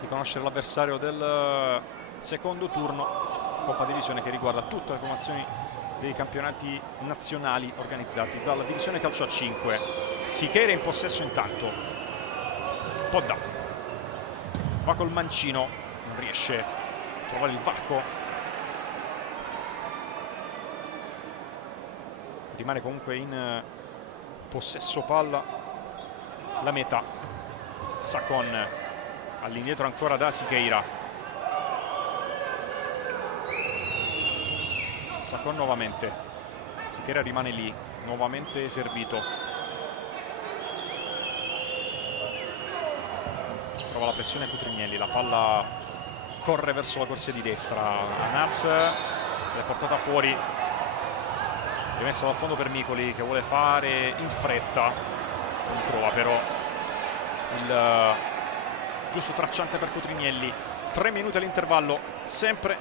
di conoscere l'avversario del secondo turno, Coppa Divisione che riguarda tutte le formazioni dei campionati nazionali organizzati dalla Divisione Calcio a 5. Siqueira in possesso intanto, Podda va col mancino, non riesce a trovare il varco, rimane comunque in possesso palla la Meta. Sacon all'indietro ancora da Siqueira, Sacon nuovamente, Siqueira rimane lì, nuovamente servito, trova la pressione Cutrignelli, la palla corre verso la corsia di destra, Anas si è portata fuori, rimessa dal fondo per Micoli che vuole fare in fretta, non trova però il giusto tracciante per Cutrignelli. 3 minuti all'intervallo, sempre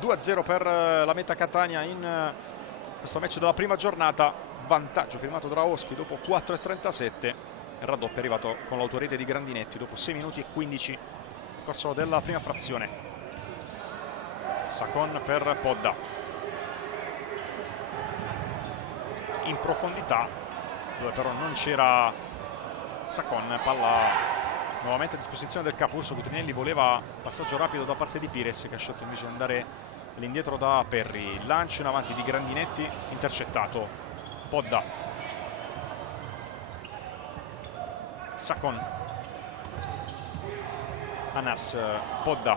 2-0 per la Meta Catania in questo match della prima giornata. Vantaggio firmato Draoschi dopo 4:37. Il raddoppio è arrivato con l'autorete di Grandinetti dopo 6 minuti e 15 nel corso della prima frazione. Sacon per Podda in profondità, dove però non c'era Sacon. Palla nuovamente a disposizione del Capurso. Cutrignelli voleva passaggio rapido da parte di Pires, che ha scelto invece di andare all'indietro da Perri. Lancio in avanti di Grandinetti, intercettato. Podda, Sacon, Anas, Podda,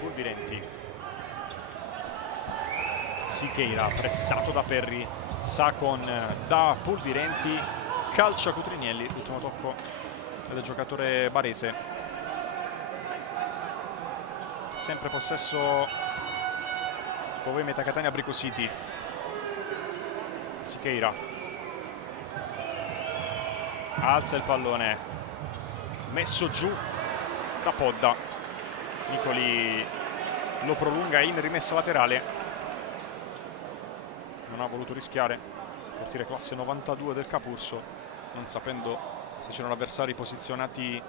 Pulvirenti, Siqueira pressato da Perri, Sacon da Pulvirenti, calcia Cutrignelli, l'ultimo tocco del giocatore barese. Sempre possesso Povei Meta Catania Brico City. Siqueira alza il pallone, messo giù da Podda. Micoli lo prolunga in rimessa laterale, non ha voluto rischiare. Portiere classe 92 del Capurso, non sapendo se c'erano avversari posizionati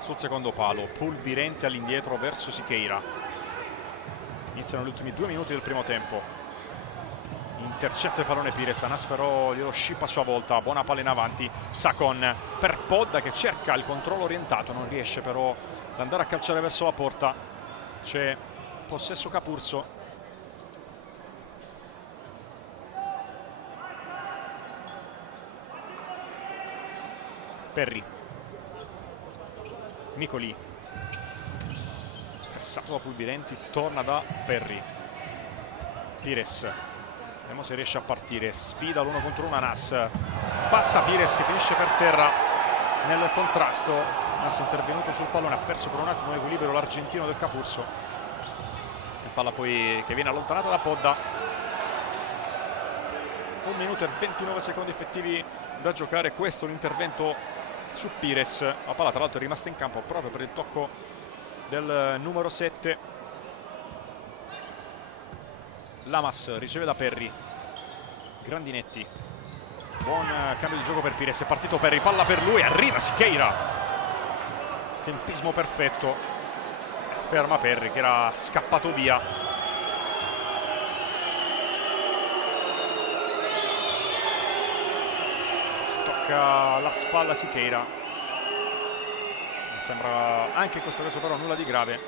sul secondo palo. Pulvirente all'indietro verso Siqueira. Iniziano gli ultimi 2 minuti del primo tempo. Intercetta il pallone Pires, Anas però glielo scippa a sua volta. Buona palla in avanti, Sacon per Podda che cerca il controllo orientato, non riesce però ad andare a calciare verso la porta. C'è possesso Capurso. Perri, Micoli, passato da Pulvirenti, torna da Perri. Pires, vediamo se riesce a partire, sfida l'1 contro 1 Anas, passa Pires che finisce per terra nel contrasto. Anas è intervenuto sul pallone, ha perso per un attimo l'equilibrio l'argentino del Capurso. E palla poi che viene allontanata da Podda. 1 minuto e 29 secondi effettivi da giocare. Questo l'intervento su Pires. La palla tra l'altro è rimasta in campo proprio per il tocco del numero 7. Lamas riceve da Perri, Grandinetti, buon cambio di gioco per Pires, è partito Perri, palla per lui, arriva Siqueira, tempismo perfetto, ferma Perri che era scappato via. La spalla Siqueira, non sembra anche in questo caso però nulla di grave,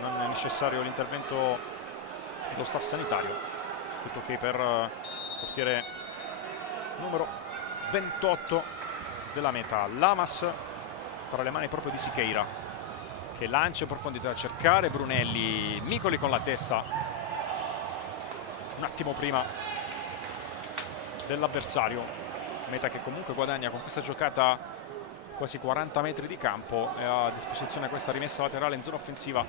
non è necessario l'intervento dello staff sanitario. Tutto ok per portiere numero 28 della Meta. Lamas tra le mani proprio di Siqueira che lancia in profondità a cercare Brunelli. Micoli con la testa un attimo prima dell'avversario. Meta che comunque guadagna con questa giocata quasi 40 metri di campo e ha a disposizione questa rimessa laterale in zona offensiva.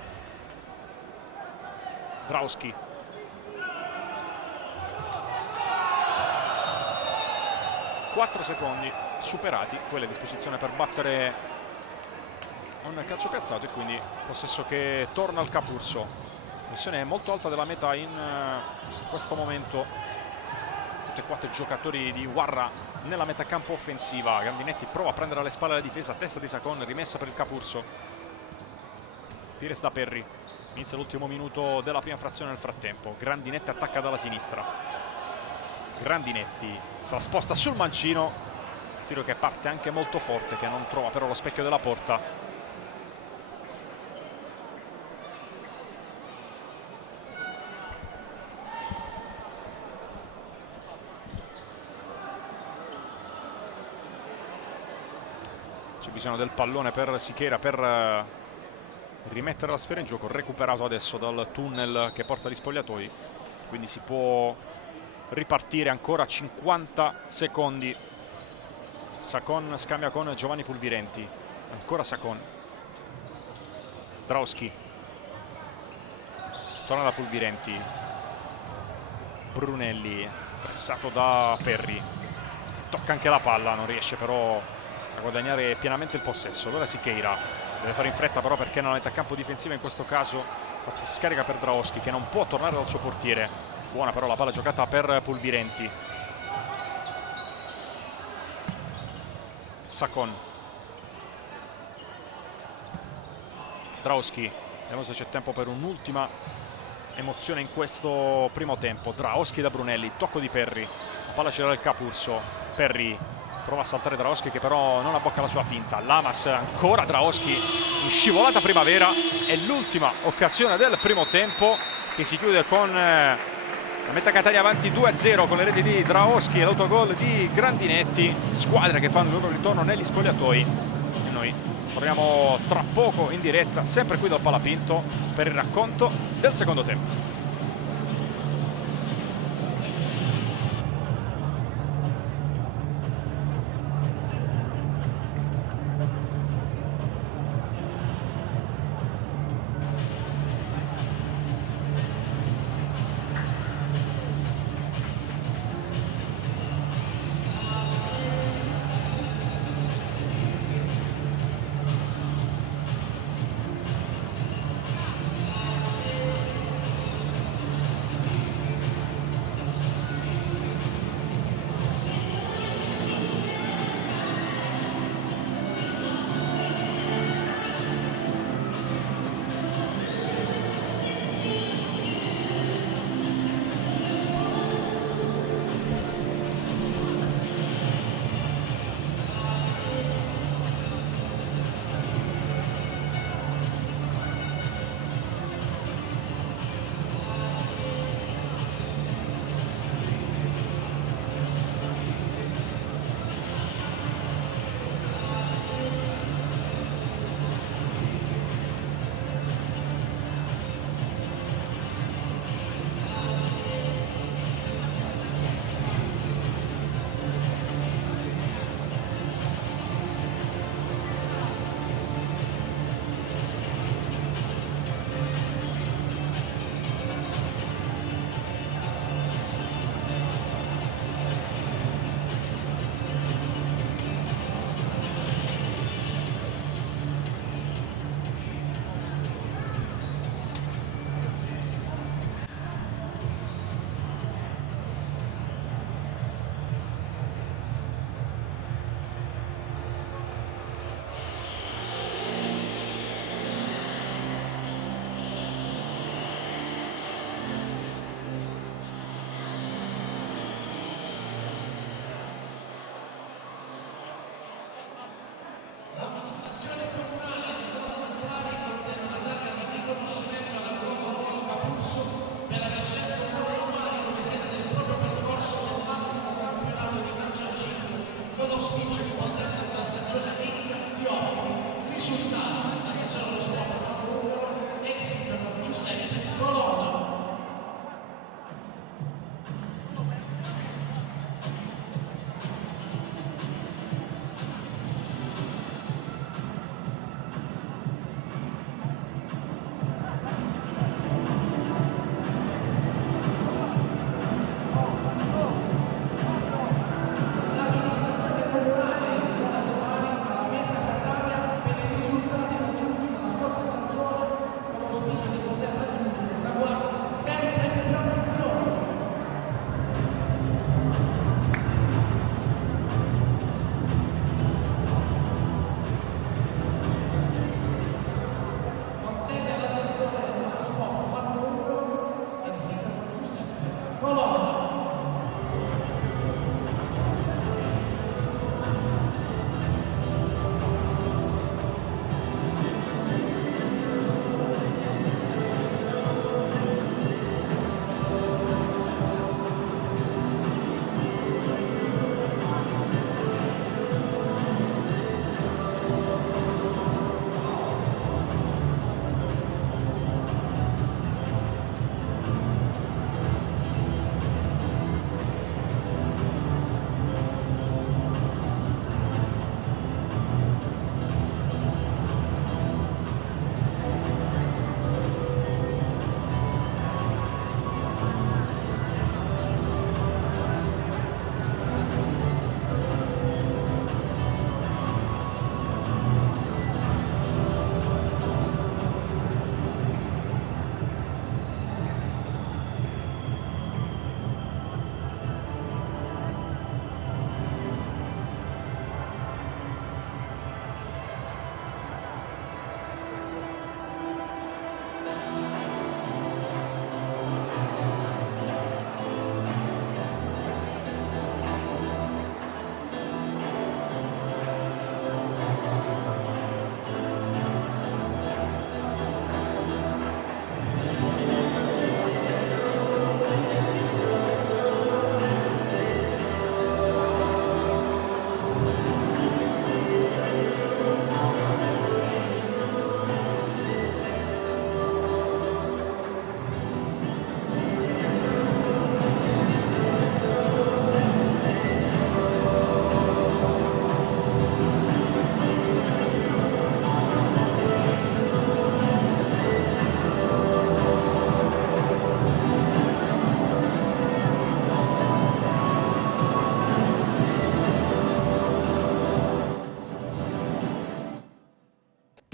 Draoschi, quattro secondi superati, quelli a disposizione per battere un calcio piazzato e quindi possesso che torna al Capurso. Pressione molto alta della Meta in questo momento. 4 giocatori di Warra nella metacampo offensiva. Grandinetti prova a prendere alle spalle la difesa, testa di Sacon, rimessa per il Capurso. Pires da Perri, inizia l'ultimo minuto della prima frazione. Nel frattempo Grandinetti attacca dalla sinistra, Grandinetti se la sposta sul mancino, tiro che parte anche molto forte, che non trova però lo specchio della porta. Bisogno del pallone per Siqueira per rimettere la sfera in gioco, recuperato adesso dal tunnel che porta agli spogliatoi, quindi si può ripartire. Ancora 50 secondi, Sacon scambia con Giovanni Pulvirenti, ancora Sacon. Draoski torna da Pulvirenti, Brunelli pressato da Perri, tocca anche la palla, non riesce però a guadagnare pienamente il possesso. Allora Siqueira deve fare in fretta però, perché non ha metà campo difensiva in questo caso. Infatti scarica per Draoski che non può tornare dal suo portiere. Buona però la palla giocata per Pulvirenti. Sacon, Draoski, vediamo se c'è tempo per un'ultima emozione in questo primo tempo. Draoski da Brunelli, tocco di Perri, la palla c'era il Capurso, Perri prova a saltare Draoski che però non abbocca la sua finta. Lamas, ancora Draoski in scivolata primavera. È l'ultima occasione del primo tempo che si chiude con la Meta Catania avanti 2-0 con le reti di Draoski e l'autogol di Grandinetti. Squadre che fanno il loro ritorno negli spogliatoi e noi torniamo tra poco in diretta sempre qui dal Palapinto per il racconto del secondo tempo.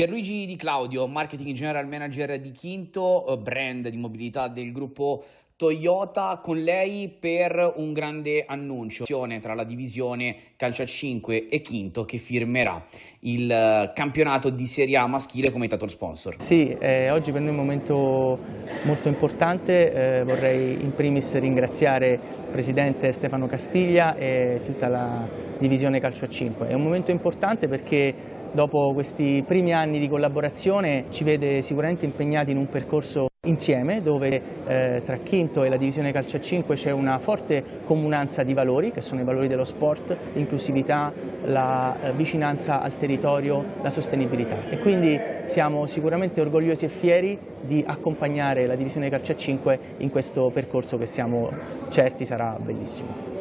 Pierluigi Di Claudio, Marketing General Manager di Kinto, brand di mobilità del gruppo Toyota, con lei per un grande annuncio tra la divisione calcio a 5 e Kinto, che firmerà il campionato di Serie A maschile come dator sponsor. Sì, oggi per noi è un momento molto importante, vorrei in primis ringraziare il presidente Stefano Castiglia e tutta la divisione calcio a 5. È un momento importante perché dopo questi primi anni di collaborazione ci vede sicuramente impegnati in un percorso insieme, dove tra Kinto e la divisione calcio a 5 c'è una forte comunanza di valori, che sono i valori dello sport, l'inclusività, la vicinanza al territorio, la sostenibilità, e quindi siamo sicuramente orgogliosi e fieri di accompagnare la divisione calcio a 5 in questo percorso che siamo certi sarà bellissimo.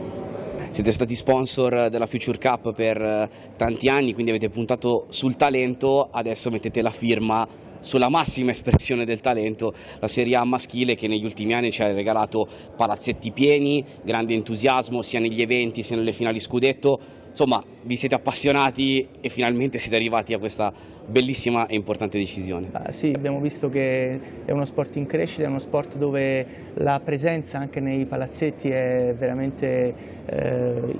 Siete stati sponsor della Future Cup per tanti anni, quindi avete puntato sul talento, adesso mettete la firma sulla massima espressione del talento, la Serie A maschile, che negli ultimi anni ci ha regalato palazzetti pieni, grande entusiasmo sia negli eventi sia nelle finali scudetto. Insomma, vi siete appassionati e finalmente siete arrivati a questa bellissima e importante decisione. Sì, abbiamo visto che è uno sport in crescita, è uno sport dove la presenza anche nei palazzetti è veramente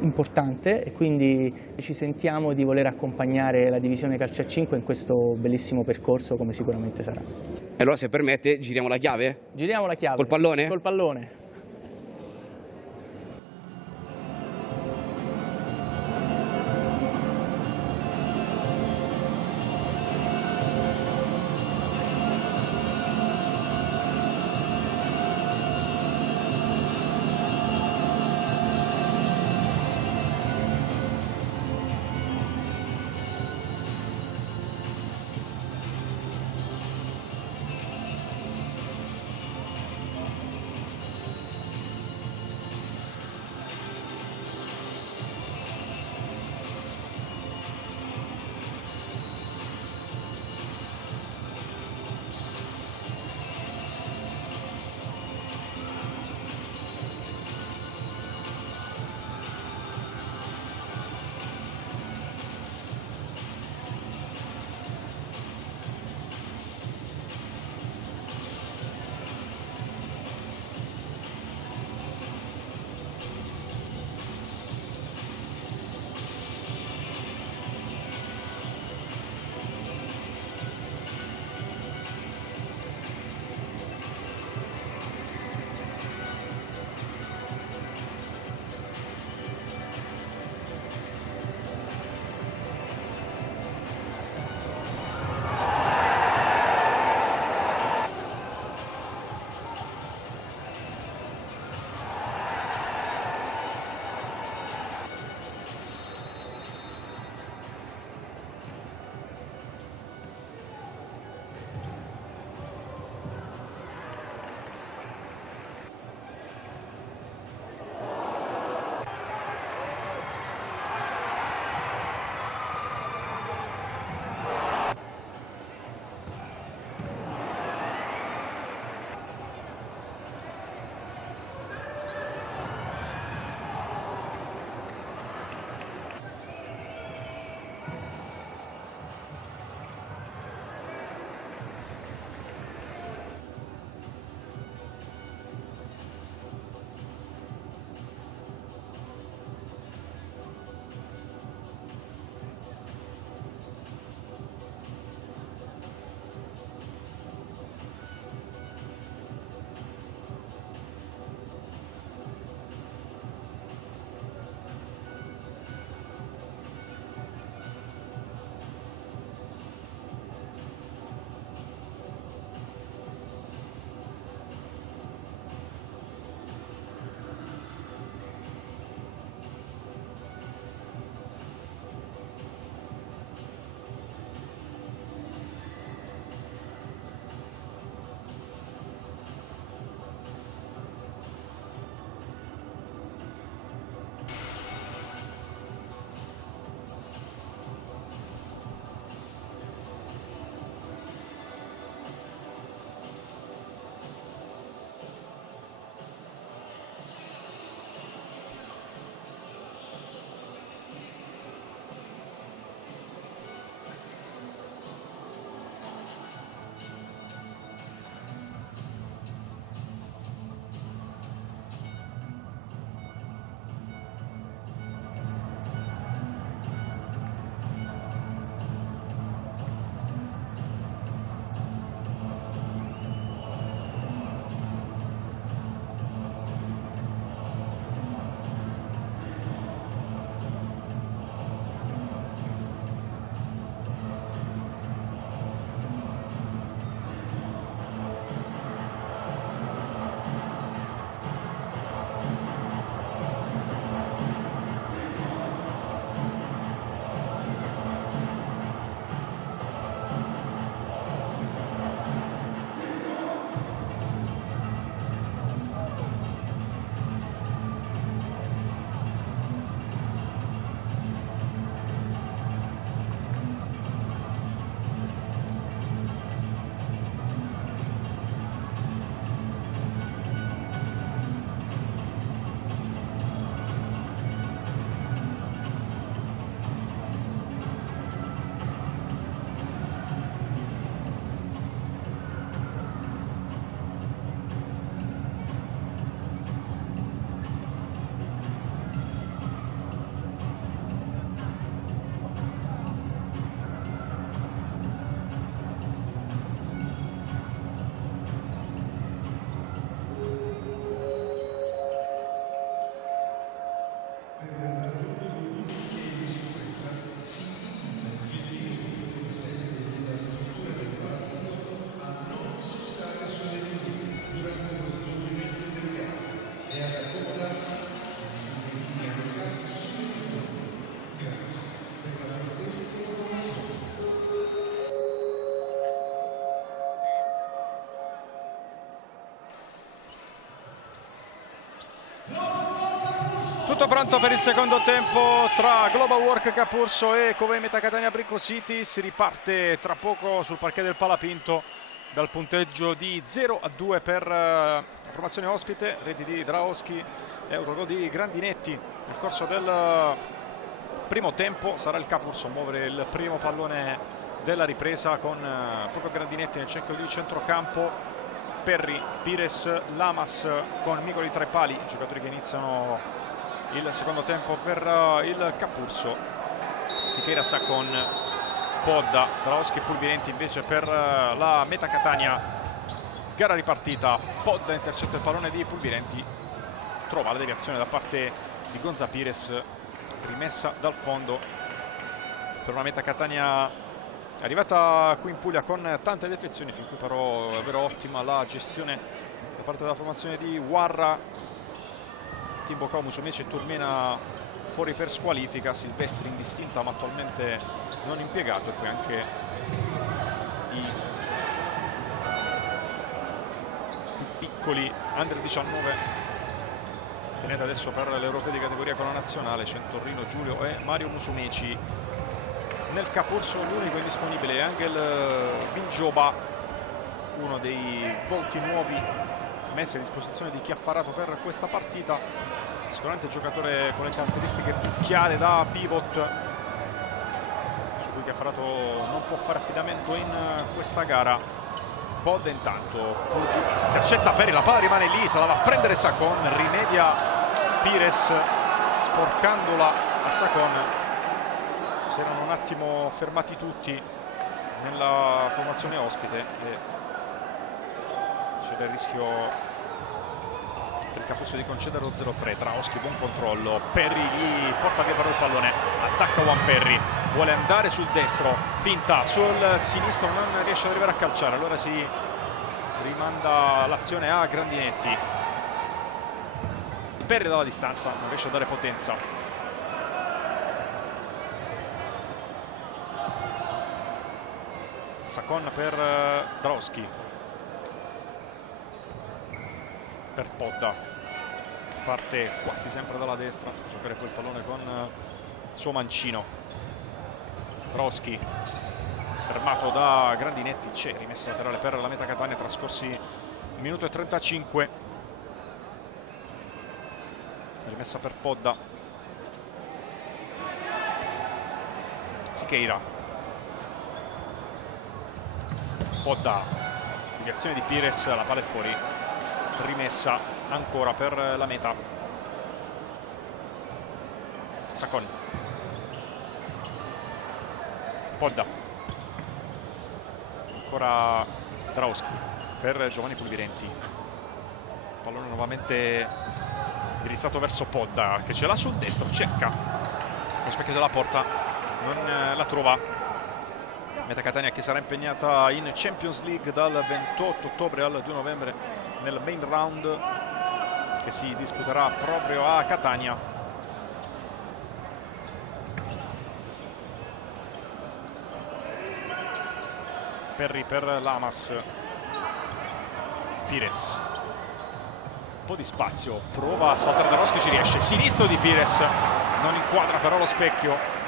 importante, e quindi ci sentiamo di voler accompagnare la divisione calcio a 5 in questo bellissimo percorso, come sicuramente sarà. E allora, se permette, giriamo la chiave? Giriamo la chiave. Col pallone? Col pallone. Tutto pronto per il secondo tempo tra Global Work Capurso e Covei Meta Catania Bricco City. Si riparte tra poco sul parquet del Palapinto dal punteggio di 0-2 per la formazione ospite. Reti di Draoschi e autogol di Grandinetti. Nel corso del primo tempo sarà il Capurso a muovere il primo pallone della ripresa con proprio Grandinetti nel cerchio di centrocampo. Perri, Pires, Lamas con Micoli tra i pali, giocatori che iniziano il secondo tempo per il Capurso. Sichera, Sacon, Podda, Draoschi e Pulvirenti invece per la Meta Catania. Gara ripartita, Podda intercetta il pallone di Pulvirenti, trova la deviazione da parte di Gonza Pires, rimessa dal fondo per una Meta Catania arrivata qui in Puglia con tante defezioni, fin qui però è davvero ottima la gestione da parte della formazione di Warra. Timbo Comus invece Turmena fuori per squalifica, Silvestri in distinta ma attualmente non impiegato, e poi anche i piccoli under 19 tenete adesso per l'Europeo di categoria con la nazionale, Centorrino, Giulio e Mario Musumeci. Nel Capurso l'unico indisponibile è Angel Bingioba, uno dei volti nuovi messi a disposizione di Chiaffarato per questa partita. Sicuramente giocatore con le caratteristiche più chiare da pivot, su cui Chiaffarato non può fare affidamento in questa gara. Pod intanto intercetta Perri, la palla rimane lì, se la va a prendere Sacon, rimedia Pires sporcandola a Sacon. Si erano un attimo fermati tutti nella formazione ospite e c'era il rischio per il Capurso di concedere lo 0-3. Draoschi, buon controllo, Perri gli porta via però il pallone, attacca Juan Perri, vuole andare sul destro, finta sul sinistro, non riesce ad arrivare a calciare, allora si rimanda l'azione a Grandinetti. Perri dalla distanza non riesce a dare potenza. Sacon per Draoschi, per Podda, parte quasi sempre dalla destra, giocare poi il pallone con il suo mancino. Draoschi fermato da Grandinetti, c'è rimessa laterale per la Meta Catania, trascorsi un minuto e 35. Rimessa per Podda. Sichera, Podda, deviazione di Pires, la palla è fuori, rimessa ancora per la Meta. Sacon, Podda, ancora Draoschi per Giovanni Pulvirenti, pallone nuovamente indirizzato verso Podda che ce l'ha sul destro, cerca lo specchio della porta, non la trova. Meta Catania che sarà impegnata in Champions League dal 28 ottobre al 2 novembre nel main round che si disputerà proprio a Catania. Perri per Lamas, Pires, un po' di spazio, prova a saltare da Draoschi, ci riesce, sinistro di Pires, non inquadra però lo specchio.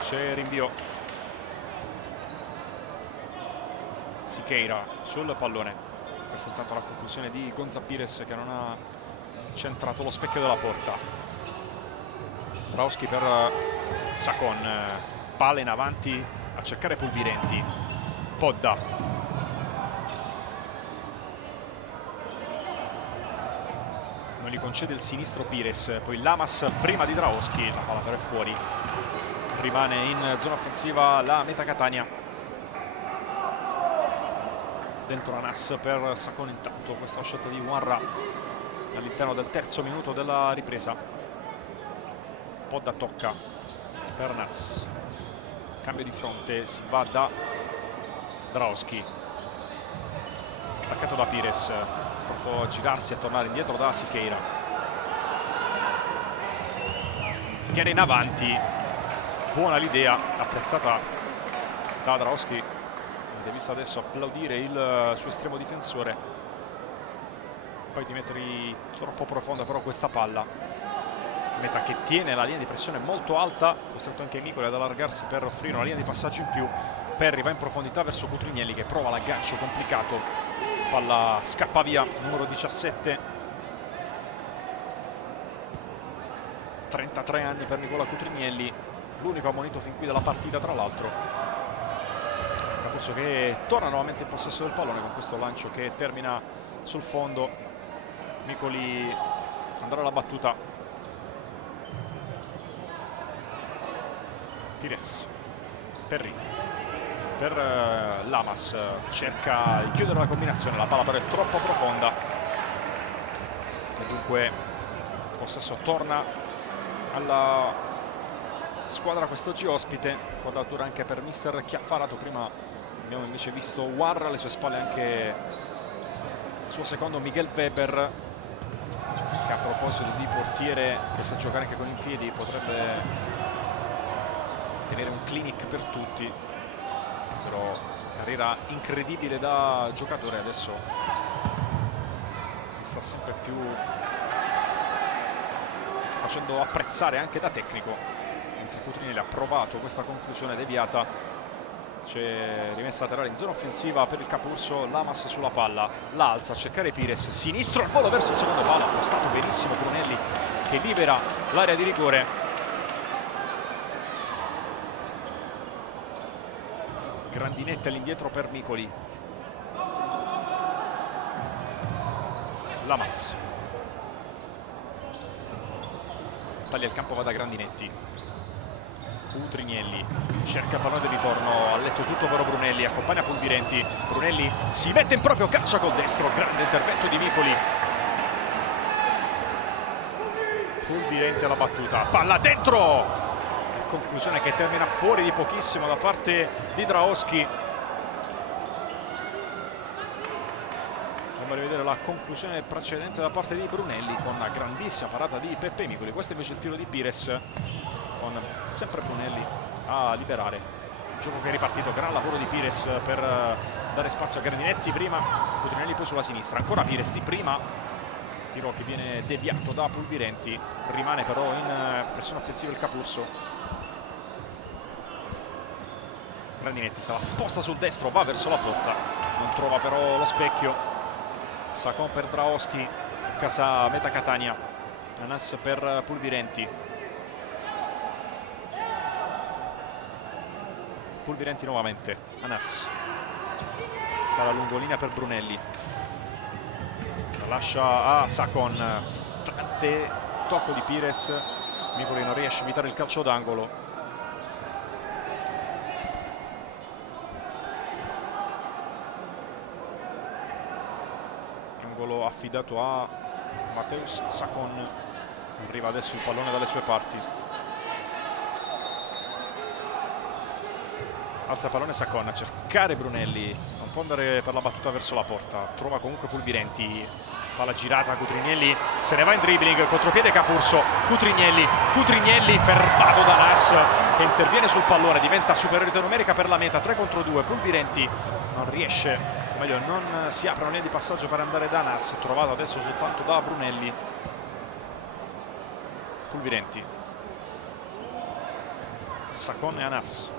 C'è rinvio. Sichera sul pallone. Questa è intanto la conclusione di Gonza Pires che non ha centrato lo specchio della porta. Draoschi per Sacon, palla in avanti a cercare Pulvirenti. Podda, non gli concede il sinistro Pires, poi Lamas prima di Draoschi, la palla però è fuori. Rimane in zona offensiva la Meta Catania. Dentro la Nas per Sacon intanto, questa è la scelta di Warra all'interno del terzo minuto della ripresa. Podda tocca per Nas, cambio di fronte, si va da Draoschi, attaccato da Pires, fatto a girarsi e a tornare indietro da Sichera. Sichera in avanti, buona l'idea, apprezzata da Draoschi, avete visto adesso applaudire il suo estremo difensore. paio di metri troppo profonda però questa palla. Meta che tiene la linea di pressione molto alta, costretto anche Micoli ad allargarsi per offrire una linea di passaggio in più. Perry va in profondità verso Cutrinielli che prova l'aggancio complicato, palla scappa via, numero 17, 33 anni per Nicola Cutrinielli, l'unico ammonito fin qui della partita tra l'altro. Capurso che torna nuovamente in possesso del pallone con questo lancio che termina sul fondo. Micoli andrà alla battuta. Pires, Perry per Lamas, cerca di chiudere la combinazione, la palla però è troppo profonda e dunque il possesso torna alla squadra quest'oggi ospite. Quadratura anche per mister Chiaffarato. Prima abbiamo invece visto War, alle sue spalle anche il suo secondo Miguel Weber, che a proposito di portiere che sa giocare anche con i piedi potrebbe tenere un clinic per tutti, però carriera incredibile da giocatore, adesso si sta sempre più facendo apprezzare anche da tecnico, mentre Cutrinielli ha provato questa conclusione deviata. C'è rimessa laterale in zona offensiva per il Capurso, Lamas sulla palla, la alza a cercare Pires, sinistro al volo verso il secondo palo, ha postato benissimo Brunelli che libera l'area di rigore. Grandinetti all'indietro per Micoli. Lamas taglia il campo, va da Grandinetti. Cutrinielli cerca il pallone del ritorno, ha letto tutto però Brunelli, accompagna Pulvirenti. Brunelli si mette in proprio calcia col destro, grande intervento di Micoli. Pulvirenti alla battuta, palla dentro, conclusione che termina fuori di pochissimo da parte di Draoschi. Andiamo a rivedere la conclusione precedente da parte di Brunelli con una grandissima parata di Peppe Micoli. Questo invece è il tiro di Pires, con sempre Brunelli a liberare. Un gioco che è ripartito, gran lavoro di Pires per dare spazio a Grandinetti prima, Cutrinielli poi sulla sinistra, ancora Pires di prima, tiro che viene deviato da Pulvirenti, rimane però in pressione offensiva il Capurso. Grandinetti se la sposta sul destro, va verso la porta, non trova però lo specchio. Sacon per Draoschi, casa meta Catania, Anas per Pulvirenti. Pulvirenti nuovamente, Anas, dalla lungolinea per Brunelli, la lascia a Sacon, tocco di Pires, Micoli non riesce a evitare il calcio d'angolo. Angolo affidato a Mateusz Sacon, arriva adesso il pallone dalle sue parti. Alza il pallone Sacon a cercare Brunelli, non può andare per la battuta verso la porta, trova comunque Pulvirenti, palla girata a Cutrinielli, se ne va in dribbling, contropiede Capurso, Cutrinielli fermato da Nas che interviene sul pallone, diventa superiorità numerica per la meta, 3 contro 2, Pulvirenti non riesce, meglio non si apre una linea di passaggio per andare da Nas, trovato adesso soltanto da Brunelli. Pulvirenti, Sacon e Anas.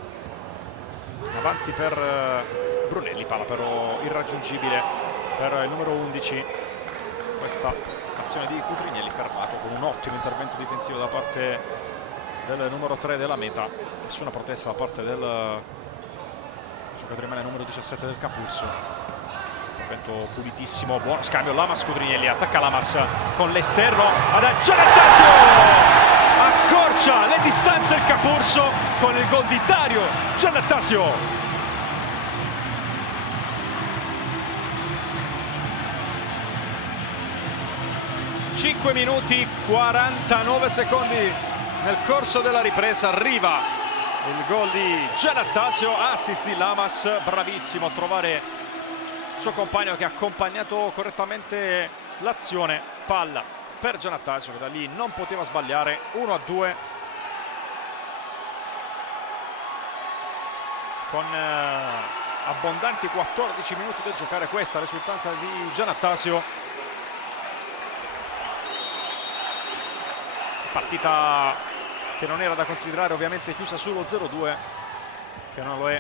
Avanti per Brunelli, palla però irraggiungibile per il numero 11. Questa azione di Cutrinielli fermato con un ottimo intervento difensivo da parte del numero 3 della meta. Nessuna protesta da parte del giocatore rimane numero 17 del Capurso. Intervento pulitissimo, buono scambio, Lamas Cutrinielli, attacca Lamas con l'esterno ad Giannattasio, accorcia le distanze il Capurso con il gol di Dario Giannattasio. Cinque minuti 49 secondi nel corso della ripresa, arriva il gol di Giannattasio, assist di Lamas, bravissimo a trovare il suo compagno che ha accompagnato correttamente l'azione. Palla per Giannattasio che da lì non poteva sbagliare. 1-2 con abbondanti 14 minuti da giocare. Questa risultanza di Giannattasio Partita che non era da considerare ovviamente chiusa sullo 0-2, che non lo è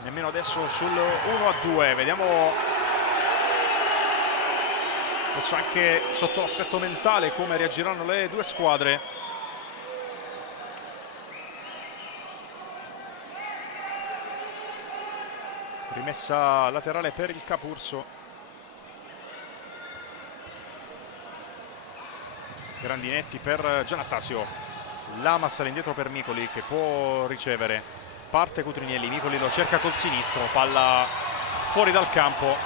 nemmeno adesso sul 1-2. Vediamo adesso anche sotto l'aspetto mentale come reagiranno le due squadre. Rimessa laterale per il Capurso. Grandinetti per Giannattasio. Lamas all'indietro per Micoli che può ricevere. Parte Cutrinielli, Micoli lo cerca col sinistro, palla fuori dal campo.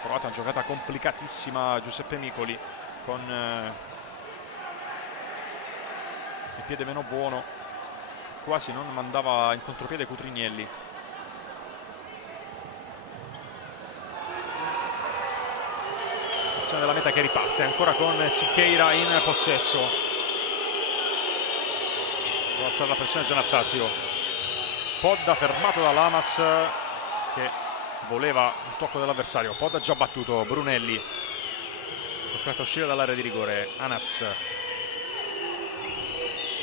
Trovata una giocata complicatissima Giuseppe Micoli con il piede meno buono, quasi non mandava in contropiede Cutrinielli. Azione della meta che riparte ancora con Siqueira in possesso. Può alzare la pressione Giannattasio. Podda fermato da Lamas che voleva il tocco dell'avversario. Podda già battuto. Brunelli costretto a uscire dall'area di rigore. Anas.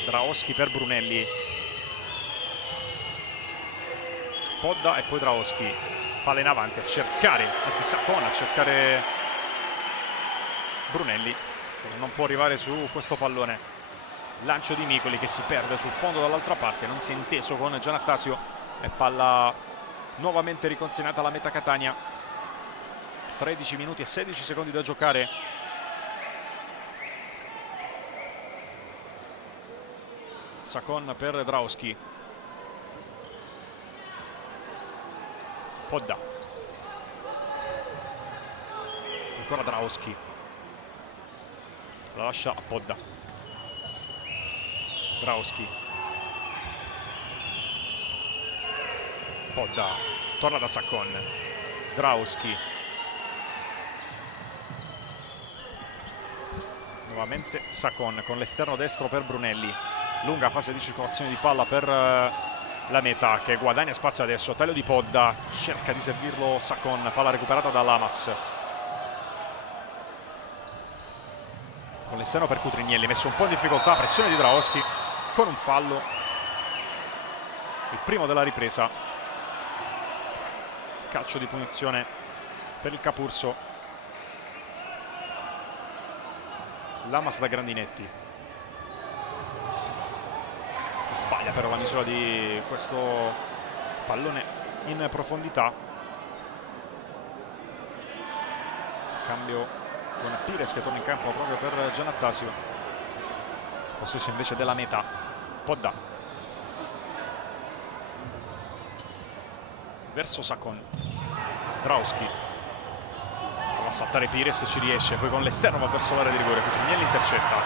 Draoschi per Brunelli. Podda e poi Draoschi. Palla in avanti a cercare, anzi Sacon a cercare Brunelli, non può arrivare su questo pallone. Lancio di Micoli che si perde sul fondo dall'altra parte, non si è inteso con Giannattasio e palla nuovamente riconsegnata alla meta Catania. 13 minuti e 16 secondi da giocare. Sacon per Draoschi. Podda. Ancora Draoschi. La lascia a Podda. Draoschi. Podda. Torna da Sacon. Draoschi. Nuovamente Sacon con l'esterno destro per Brunelli. Lunga fase di circolazione di palla per la meta che guadagna spazio adesso. Taglio di Podda. Cerca di servirlo Sacon. Palla recuperata da Lamas. Con l'esterno per Cutrinielli, messo un po' in difficoltà, pressione di Draoschi con un fallo, il primo della ripresa. Calcio di punizione per il Capurso. Lamas da Grandinetti. Sbaglia però la misura di questo pallone in profondità. Cambio con Pires che torna in campo proprio per Giannattasio. Possesso invece della meta. Podda verso Sacon. Draoschi prova a saltare Pires e ci riesce, poi con l'esterno va verso l'area di rigore. Cutrinielli intercetta,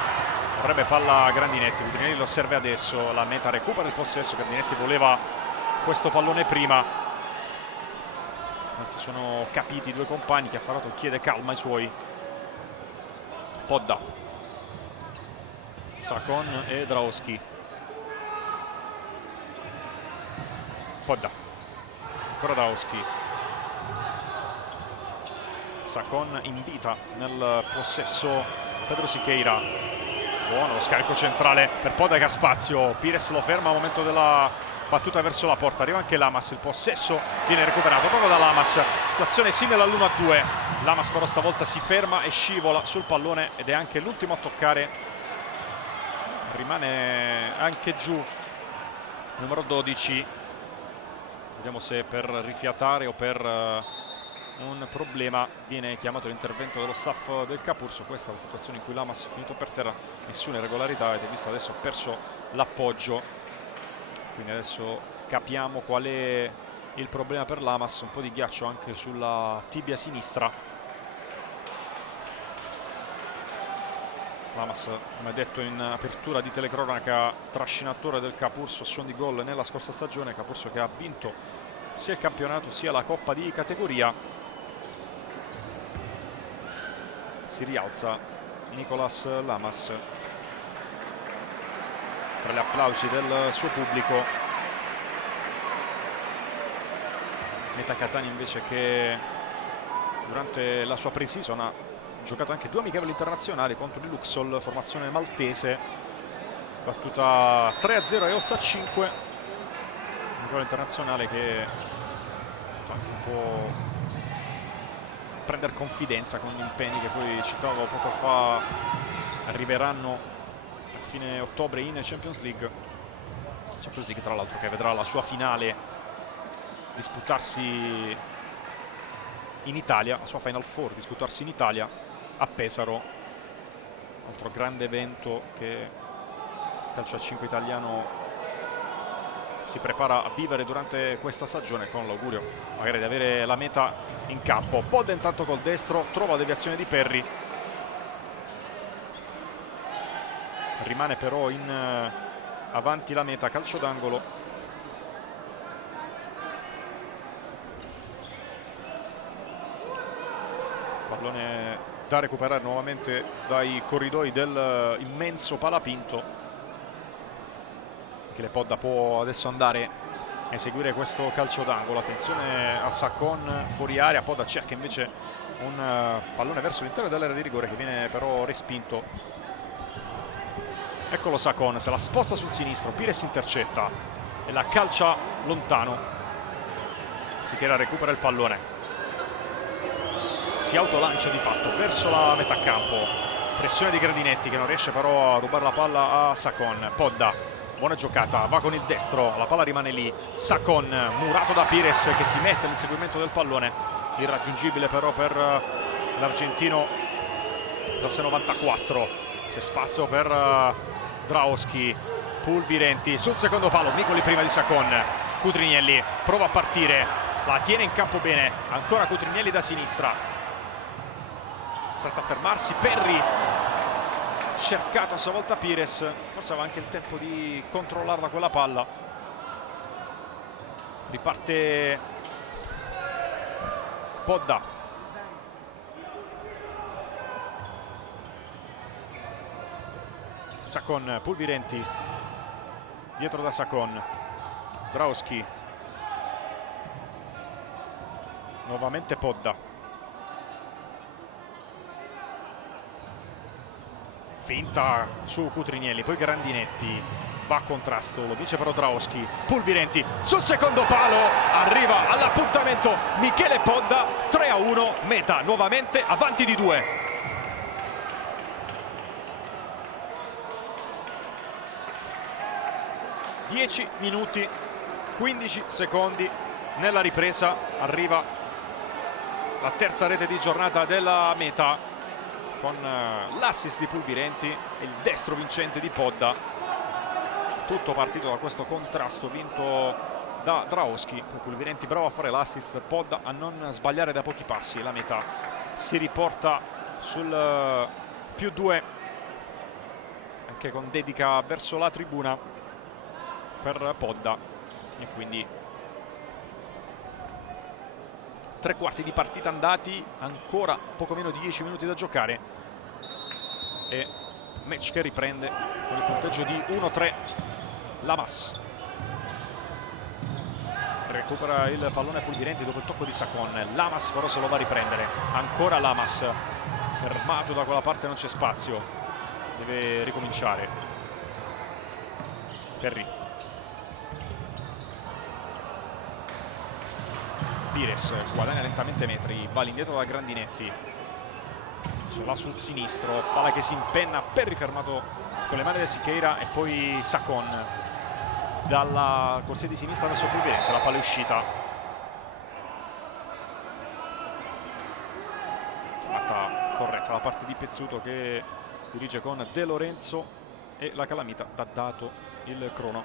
vorrebbe palla Grandinetti. Cutrinielli lo serve adesso, la meta recupera il possesso. Grandinetti voleva questo pallone prima, anzi sono capiti i due compagni. Chiaffarato chiede calma ai suoi. Podda, Sacon e Draoschi. Podda, ancora Draoschi. Sacon invita nel possesso Pedro Siqueira. Buono lo scarico centrale per Podda che ha spazio. Pires lo ferma al momento della battuta verso la porta. Arriva anche Lamas, il possesso viene recuperato proprio da Lamas. Situazione simile all'1-2. Lamas però stavolta si ferma e scivola sul pallone ed è anche l'ultimo a toccare. Rimane anche giù numero 12. Vediamo se per rifiatare o per un problema viene chiamato l'intervento dello staff del Capurso. Questa è la situazione in cui Lamas è finito per terra, nessuna irregolarità. Avete visto adesso ha perso l'appoggio, quindi adesso capiamo qual è il problema per Lamas. Un po' di ghiaccio anche sulla tibia sinistra. Lamas, come detto in apertura di telecronaca, trascinatore del Capurso a suon di gol nella scorsa stagione. Capurso che ha vinto sia il campionato sia la Coppa di categoria. Si rialza Nicolas Lamas tra gli applausi del suo pubblico. Meta Catania invece che durante la sua pre-season ha giocato anche 2 amichevoli internazionali contro il Luxol, formazione maltese, battuta 3-0 e 8-5. Amichevole internazionale che ha fatto anche un po' prendere confidenza con gli impegni che poi citavo poco fa arriveranno a fine ottobre in Champions League. Champions League tra l'altro che vedrà la sua finale disputarsi in Italia, la sua Final Four disputarsi in Italia a Pesaro, altro grande evento che il calcio a 5 italiano si prepara a vivere durante questa stagione, con l'augurio magari di avere la meta in campo. Podda intanto col destro trova la deviazione di Perry, rimane però in avanti la meta, calcio d'angolo. Pallone da recuperare nuovamente dai corridoi del immenso Palapinto. Che le Podda può adesso andare a eseguire questo calcio d'angolo. Attenzione a Sacon fuori area, Podda cerca invece un pallone verso l'interno dell'area di rigore che viene però respinto. Eccolo Sacon, se la sposta sul sinistro, Pires intercetta e la calcia lontano. Sichera recupera il pallone, si autolancia di fatto verso la metà campo, pressione di Grandinetti che non riesce però a rubare la palla a Sacon. Podda, buona giocata, va con il destro, la palla rimane lì. Sacon, murato da Pires che si mette all'inseguimento del pallone, irraggiungibile però per l'argentino da 94. C'è spazio per Draoski, Pulvirenti sul secondo palo, Micoli prima di Sacon. Cutrinielli prova a partire, la tiene in campo bene, ancora Cutrinielli da sinistra, stata a fermarsi. Perry, cercato a sua volta Pires, forse aveva anche il tempo di controllarla quella palla. Riparte Podda, Sacon, Pulvirenti dietro da Sacon, Draoski, nuovamente Podda, finta su Cutrinielli, poi Grandinetti va a contrasto, lo dice però Draoski. Pulvirenti sul secondo palo, arriva all'appuntamento Michele Podda, 3-1, meta nuovamente avanti di 2. Dieci minuti 15 secondi nella ripresa, arriva la terza rete di giornata della meta con l'assist di Pulvirenti e il destro vincente di Podda. Tutto partito da questo contrasto vinto da Draoski. Pulvirenti bravo a fare l'assist, Podda a non sbagliare da pochi passi. La meta si riporta sul +2 anche con dedica verso la tribuna per Podda, e quindi 3/4 di partita andati, ancora poco meno di 10 minuti da giocare e match che riprende con il punteggio di 1-3. Lamas recupera il pallone Pulvirenti dopo il tocco di Sacon. Lamas però se lo va a riprendere, ancora Lamas fermato da quella parte, non c'è spazio, deve ricominciare. Perry, Pires guadagna lentamente metri, va all'indietro da Grandinetti, ce l'ha sul sinistro, palla che si impenna, Perry fermato con le mani del Siqueira e poi Sacon dalla corsia di sinistra verso Pulvirenti, la palla è uscita. Chiamata corretta da parte di Pezzuto che dirige con De Lorenzo e la calamita ha dato il crono.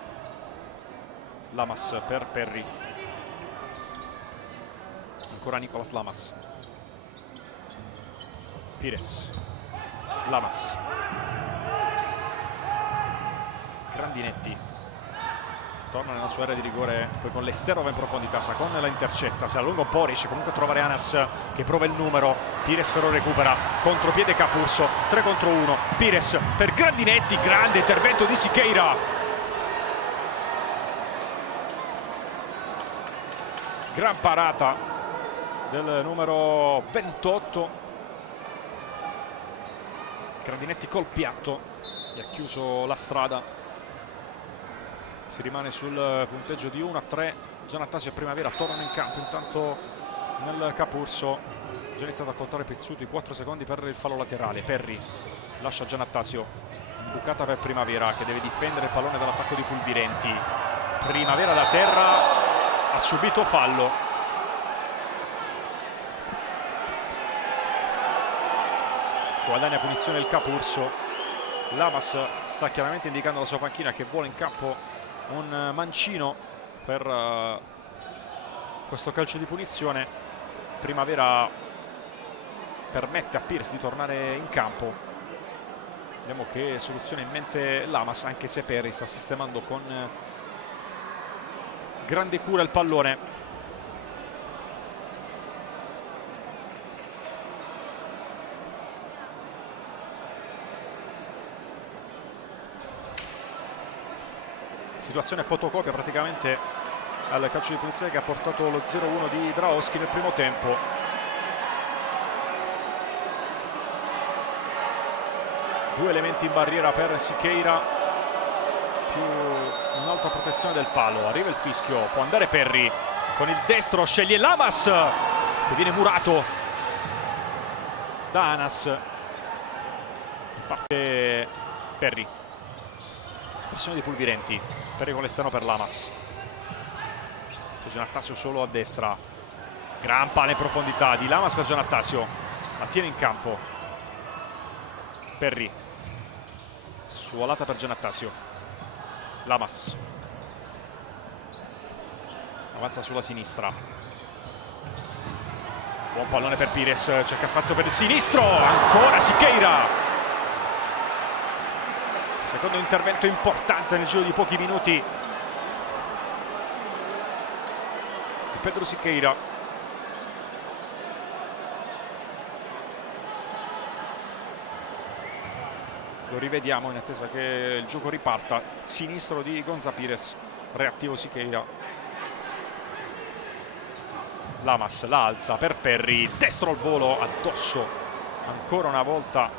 Lamas per Perry, ancora Nicolas Lamas, Pires, Lamas, Grandinetti torna nella sua area di rigore, poi con l'esterno va in profondità, Sacon la intercetta, se a lungo un po' riesce comunque a trovare Anas che prova il numero. Pires però recupera, contropiede Capurso, 3 contro 1, Pires per Grandinetti, grande intervento di Siqueira, gran parata del numero 28 Grandinetti col piatto gli ha chiuso la strada, si rimane sul punteggio di 1-3. Giannattasio e Primavera tornano in campo, intanto nel Capurso già iniziato a contare Pizzuto, i 4 secondi per il fallo laterale. Perri lascia Giannattasio, bucata per Primavera che deve difendere il pallone dall'attacco di Pulvirenti. Primavera da terra, ha subito fallo. Guadagna punizione il Capurso. Lamas sta chiaramente indicando alla sua panchina che vuole in campo un mancino per questo calcio di punizione. Primavera permette a Pires di tornare in campo. Vediamo che soluzione in mente Lamas, anche se Perri sta sistemando con grande cura il pallone. Situazione fotocopia praticamente al calcio di punizione che ha portato lo 0-1 di Draoschi nel primo tempo. Due elementi in barriera per Siqueira, più un'altra protezione del palo. Arriva il fischio, può andare Perri con il destro, sceglie Lamas che viene murato da Anas. Parte Perri, pressione di Pulvirenti, Perri con l'esterno per Lamas. Giannattasio solo a destra, gran palla in profondità di Lamas per Giannattasio, la tiene in campo Perri, suolata per Giannattasio. Lamas avanza sulla sinistra, buon pallone per Pires, cerca spazio per il sinistro, ancora Siqueira. Secondo intervento importante nel giro di pochi minuti Pedro Siqueira. Lo rivediamo in attesa che il gioco riparta. Sinistro di Gonza Pires, reattivo Siqueira. Lamas la alza per Perri, destro al volo, addosso ancora una volta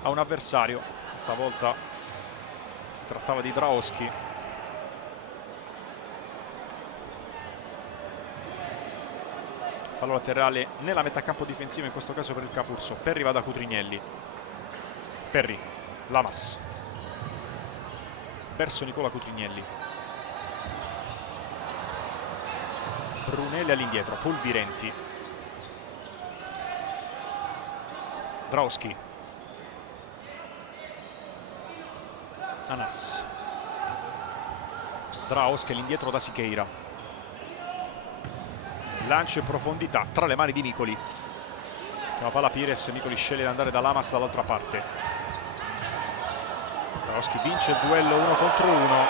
a un avversario. Questa volta si trattava di Draoschi. Fallo laterale nella metà campo difensiva, in questo caso per il Capurso. Perri va da Cutrignelli. Perri, Lamas verso Nicola Cutrignelli. Brunelli all'indietro, Pulvirenti. Draoschi. Anas. Draoschi all'indietro da Siqueira. Lancio in profondità tra le mani di Micoli. La palla Pires, Micoli sceglie di andare da Lamas dall'altra parte. Draoschi vince il duello 1 contro 1.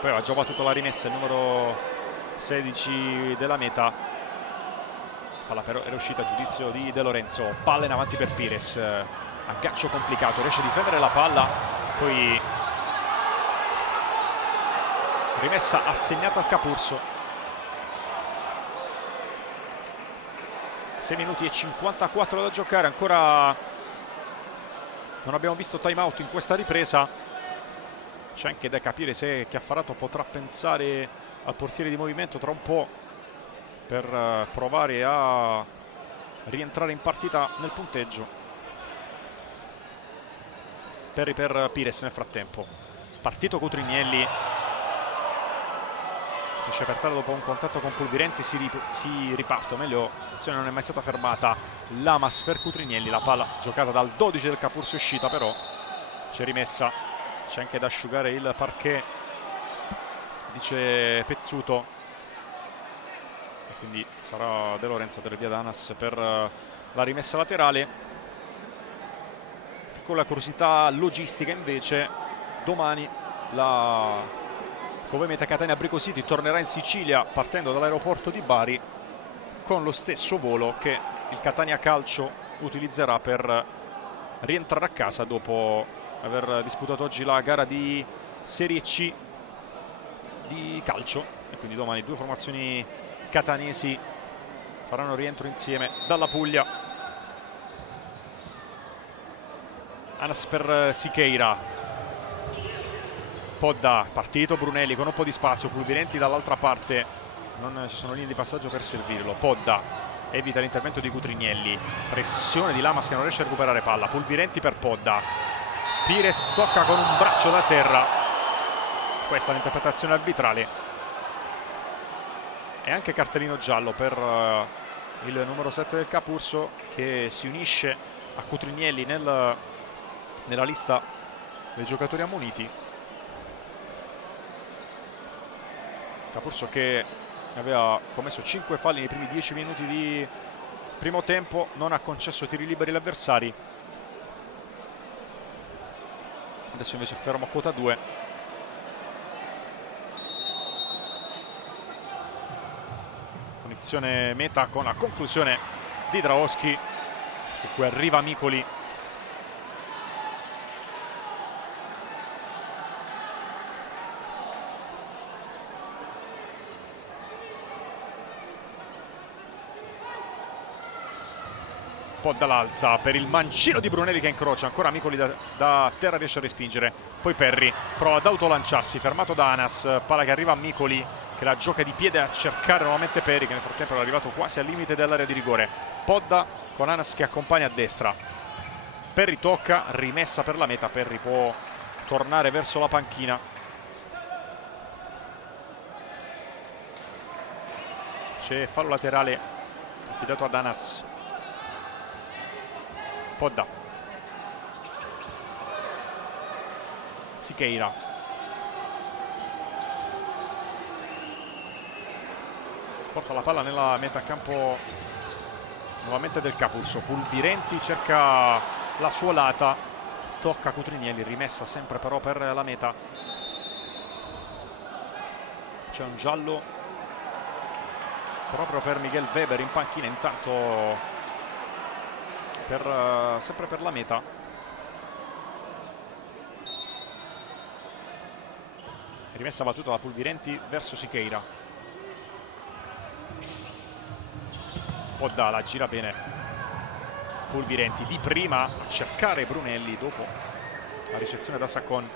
Poi ha già battuto la rimessa il numero 16 della meta. Palla però era uscita a giudizio di De Lorenzo. Palla in avanti per Pires, aggancio complicato, riesce a difendere la palla, poi rimessa assegnata al Capurso. 6 minuti e 54 da giocare, ancora non abbiamo visto time out in questa ripresa. C'è anche da capire se Chiaffarato potrà pensare al portiere di movimento tra un po' per provare a rientrare in partita nel punteggio. Perri per Pires nel frattempo. Partito Cutrignelli, riesce per terra dopo un contatto con Pulvirenti, si riparte, o meglio l'azione non è mai stata fermata. Lamas per Cutrignelli, la palla giocata dal 12 del Capurso, uscita però, c'è rimessa, c'è anche da asciugare il parquet, dice Pezzuto, e quindi sarà De Lorenzo a dare via Danas per la rimessa laterale. Piccola curiosità logistica invece: domani la Kobe Meta Catania Brico City tornerà in Sicilia partendo dall'aeroporto di Bari con lo stesso volo che il Catania Calcio utilizzerà per rientrare a casa dopo aver disputato oggi la gara di Serie C di calcio, e quindi domani due formazioni catanesi faranno rientro insieme dalla Puglia. Anas per Siqueira. Podda, partito Brunelli con un po' di spazio, Pulvirenti dall'altra parte, non ci sono linee di passaggio per servirlo. Podda evita l'intervento di Cutrinielli, pressione di Lamas che non riesce a recuperare palla. Pulvirenti per Podda, Pires tocca con un braccio da terra. Questa è l'interpretazione arbitrale e anche cartellino giallo per il numero 7 del Capurso, che si unisce a Cutrinielli nella lista dei giocatori ammoniti. Capurso che aveva commesso 5 falli nei primi 10 minuti di primo tempo, non ha concesso tiri liberi agli avversari. Adesso invece è fermo a quota 2. Punizione meta con la conclusione di Draoschi, su cui arriva Micoli. Podda l'alza per il mancino di Brunelli che incrocia, ancora Micoli da terra riesce a respingere, poi Perri prova ad autolanciarsi, fermato da Anas, palla che arriva a Micoli che la gioca di piede a cercare nuovamente Perri, che nel frattempo è arrivato quasi al limite dell'area di rigore. Podda con Anas che accompagna a destra, Perri tocca, rimessa per la meta, Perri può tornare verso la panchina. C'è fallo laterale affidato ad Anas. Podda, Siqueira, porta la palla nella metà campo nuovamente del Capurso. Pulvirenti cerca la sua lata, tocca Cutrinielli, rimessa sempre però per la meta. C'è un giallo proprio per Miguel Weber in panchina, intanto sempre per la meta. Rimessa battuta da Pulvirenti verso Siqueira. Podda la gira bene Pulvirenti, di prima a cercare Brunelli dopo la ricezione da Saccon.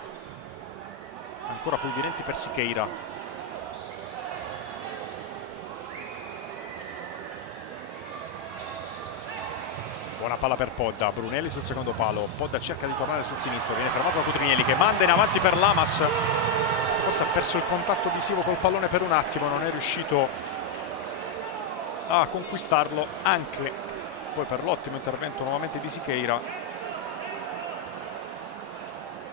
Ancora Pulvirenti per Siqueira. Buona palla per Podda, Brunelli sul secondo palo, Podda cerca di tornare sul sinistro, viene fermato da Cutrinielli che manda in avanti per Lamas, forse ha perso il contatto visivo col pallone per un attimo, non è riuscito a conquistarlo, anche poi per l'ottimo intervento nuovamente di Siqueira.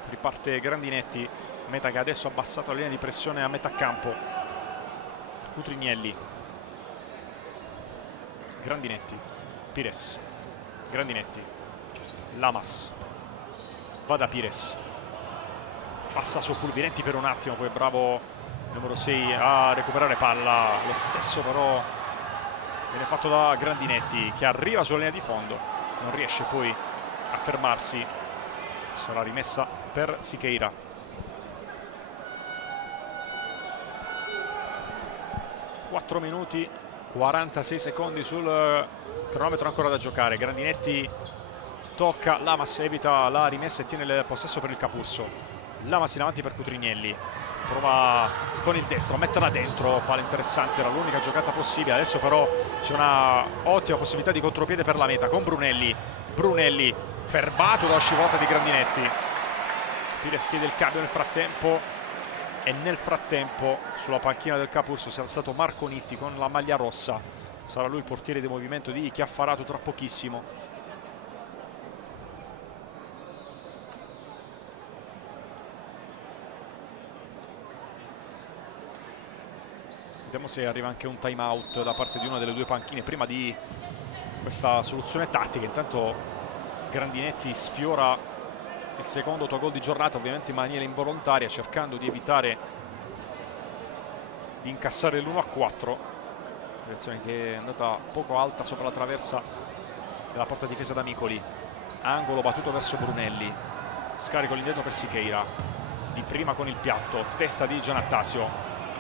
Riparte Grandinetti, meta che adesso ha abbassato la linea di pressione a metà campo. Cutrinielli, Grandinetti, Pires, Grandinetti, Lamas, va da Pires, passa su Pulvirenti per un attimo, poi bravo numero 6 a recuperare palla, lo stesso però viene fatto da Grandinetti che arriva sulla linea di fondo, non riesce poi a fermarsi, sarà rimessa per Siqueira. Quattro minuti 46 secondi sul cronometro ancora da giocare. Grandinetti tocca, Lamas evita la rimessa e tiene il possesso per il Capurso. Lamas in avanti per Cutrinielli, prova con il destro a metterla dentro, palla interessante, era l'unica giocata possibile. Adesso però c'è una ottima possibilità di contropiede per la meta con Brunelli. Brunelli fermato dalla scivolata di Grandinetti. Pires chiede il cambio nel frattempo. E nel frattempo sulla panchina del Capurso si è alzato Marco Nitti con la maglia rossa, sarà lui il portiere di movimento di Chiaffarato tra pochissimo. Vediamo se arriva anche un time out da parte di una delle due panchine prima di questa soluzione tattica. Intanto Grandinetti sfiora il secondo autogol di giornata, ovviamente in maniera involontaria, cercando di evitare di incassare l'1-4. Direzione che è andata poco alta sopra la traversa della porta difesa da Micoli. Angolo battuto verso Brunelli, scarico all'indietro per Siqueira, di prima con il piatto, testa di Giannattasio.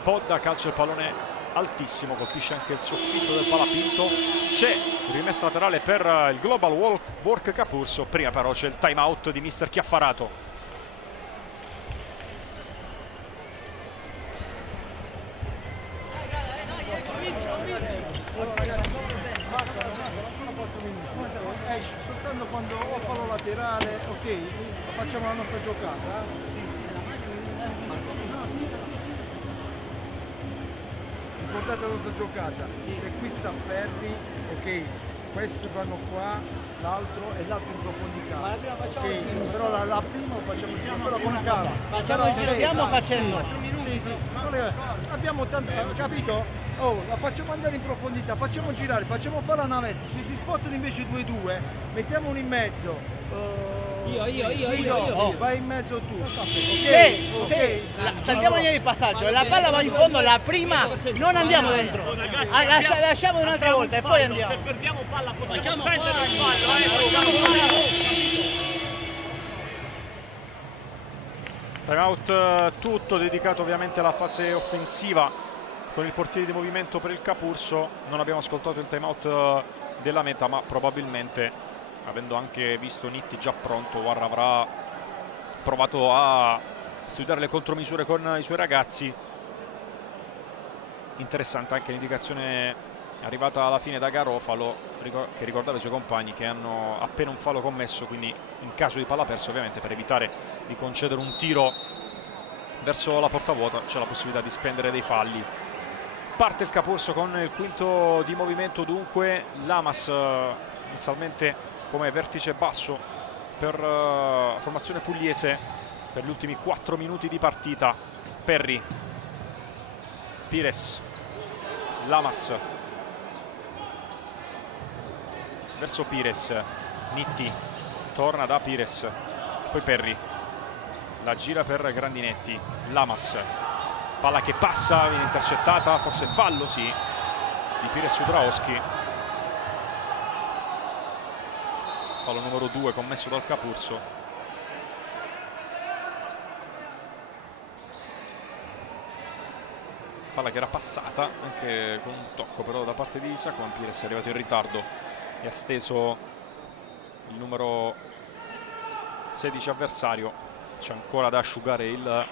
Podda calcia il pallone altissimo, colpisce anche il soffitto del palapinto. C'è rimessa laterale per il Global Work Capurso, prima però c'è il time out di mister Chiaffarato. Soltanto quando o fallo laterale, ok, facciamo la nostra giocata. Ricordate la nostra giocata, se qui sta perdi, ok, questo fanno qua, l'altro e l'altro in profondità. Ma la prima facciamo però la prima lo facciamo insieme, però con calma. Stiamo facendo. Sì, abbiamo tanto, capito? Oh, la facciamo andare in profondità, facciamo girare, facciamo fare la navezza. Se si spostano invece 2-2, mettiamo uno in mezzo. Io. Vai in mezzo tu. Se saltiamo linea di passaggio e la palla va in fondo, la prima non andiamo dentro. Lasciamo un'altra volta e poi andiamo. Se perdiamo palla possiamo prendere il fallo, Timeout tutto dedicato ovviamente alla fase offensiva con il portiere di movimento per il Capurso. Non abbiamo ascoltato il timeout della meta, ma probabilmente, avendo anche visto Nitti già pronto, Warra avrà provato a studiare le contromisure con i suoi ragazzi. Interessante anche l'indicazione arrivata alla fine da Garofalo, che ricordava i suoi compagni che hanno appena un fallo commesso, quindi in caso di palla persa ovviamente, per evitare di concedere un tiro verso la porta vuota, c'è la possibilità di spendere dei falli. Parte il Capurso con il quinto di movimento, dunque Lamas inizialmente come vertice basso per formazione pugliese per gli ultimi 4 minuti di partita. Perry, Pires, Lamas verso Pires, Nitti torna da Pires, poi Perry, la gira per Grandinetti, Lamas, palla che passa, viene intercettata, forse fallo, sì, di Pires su Draoschi. Fallo numero 2 commesso dal Capurso. Palla che era passata anche con un tocco però da parte di Sacon. Pires è arrivato in ritardo e ha steso il numero 16 avversario. C'è ancora da asciugare il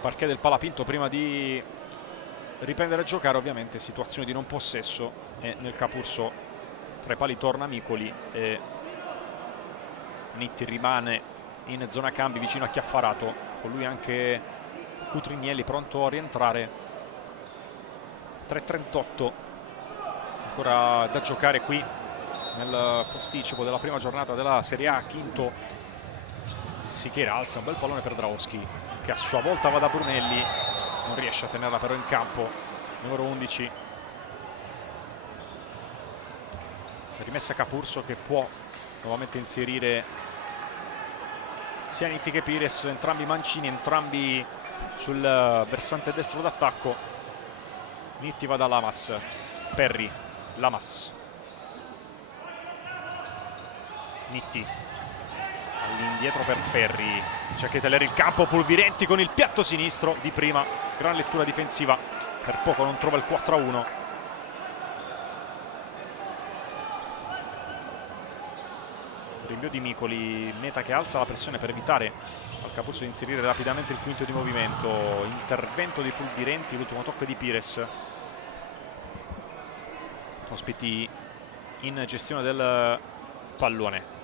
parquet del palapinto prima di riprendere a giocare. Ovviamente situazione di non possesso e nel Capurso tra i pali torna Micoli e Nitti rimane in zona cambi vicino a Chiaffarato, con lui anche Cutrignelli pronto a rientrare. 3:38 ancora da giocare qui nel posticipo della prima giornata della Serie A. Quinto Sichera alza un bel pallone per Draoschi, che a sua volta va da Brunelli, non riesce a tenerla però in campo, numero 11. Rimessa Capurso che può nuovamente inserire sia Nitti che Pires, entrambi mancini, entrambi sul versante destro d'attacco. Nitti va da Lamas, Perry, Lamas, Nitti all'indietro per Perry, c'è che tenere il campo, Pulvirenti con il piatto sinistro di prima, gran lettura difensiva, per poco non trova il 4-1. Rinvio di Micoli, Meta che alza la pressione per evitare al Capurso di inserire rapidamente il quinto di movimento. Intervento di Pulvirenti, l'ultimo tocco di Pires. Ospiti in gestione del pallone.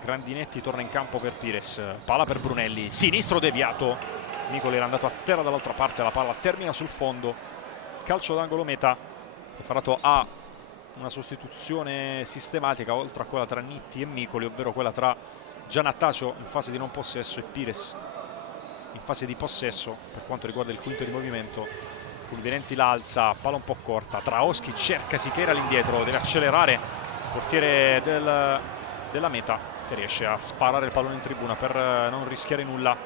Grandinetti torna in campo per Pires, palla per Brunelli, sinistro deviato, Micoli era andato a terra dall'altra parte, la palla termina sul fondo, calcio d'angolo Meta. Chiaffarato ha una sostituzione sistematica oltre a quella tra Nitti e Micoli, ovvero quella tra Giannattasio in fase di non possesso e Pires in fase di possesso. Per quanto riguarda il quinto di movimento, Pulvirenti l'alza, palla un po' corta, Draoschi cerca Sichera all'indietro, deve accelerare il portiere della Meta, che riesce a sparare il pallone in tribuna per non rischiare nulla.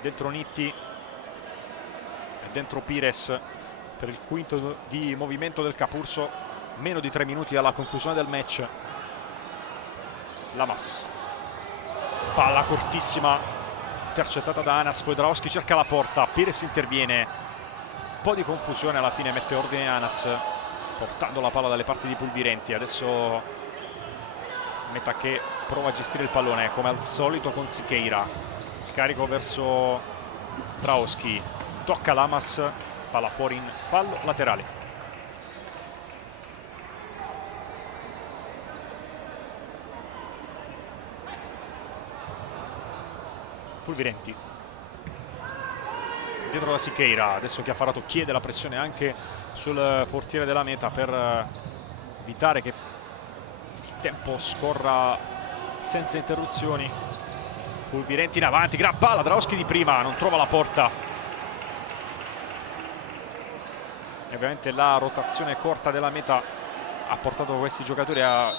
Dentro Nitti e dentro Pires per il quinto di movimento del Capurso, meno di 3 minuti alla conclusione del match. Lamas, palla cortissima intercettata da Anas, poi Draoschi cerca la porta, Pires interviene, po' di confusione, alla fine mette ordine Anas portando la palla dalle parti di Pulvirenti. Adesso Meta che prova a gestire il pallone come al solito con Siqueira, scarico verso Draoski, tocca Lamas, palla fuori in fallo laterale. Pulvirenti dietro da Siqueira, adesso Chiaffarato chiede la pressione anche sul portiere della Meta per evitare che il tempo scorra senza interruzioni. Pulvirenti in avanti, gran palla, Draoski di prima, non trova la porta. E ovviamente la rotazione corta della Meta ha portato questi giocatori a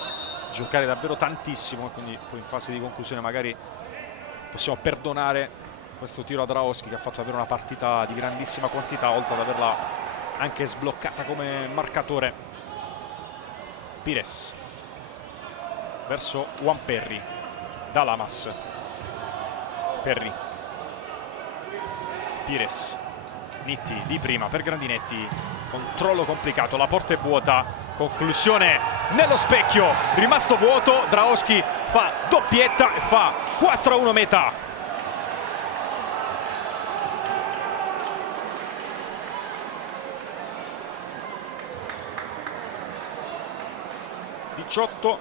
giocare davvero tantissimo, quindi poi in fase di conclusione magari possiamo perdonare questo tiro a Draoski, che ha fatto davvero una partita di grandissima quantità, oltre ad averla anche sbloccata come marcatore. Pires verso Juan Perry, da Lamas. Perry, Pires, Nitti di prima per Grandinetti, controllo complicato, la porta è vuota, conclusione nello specchio, rimasto vuoto, Draoski fa doppietta e fa 4-1 Meta.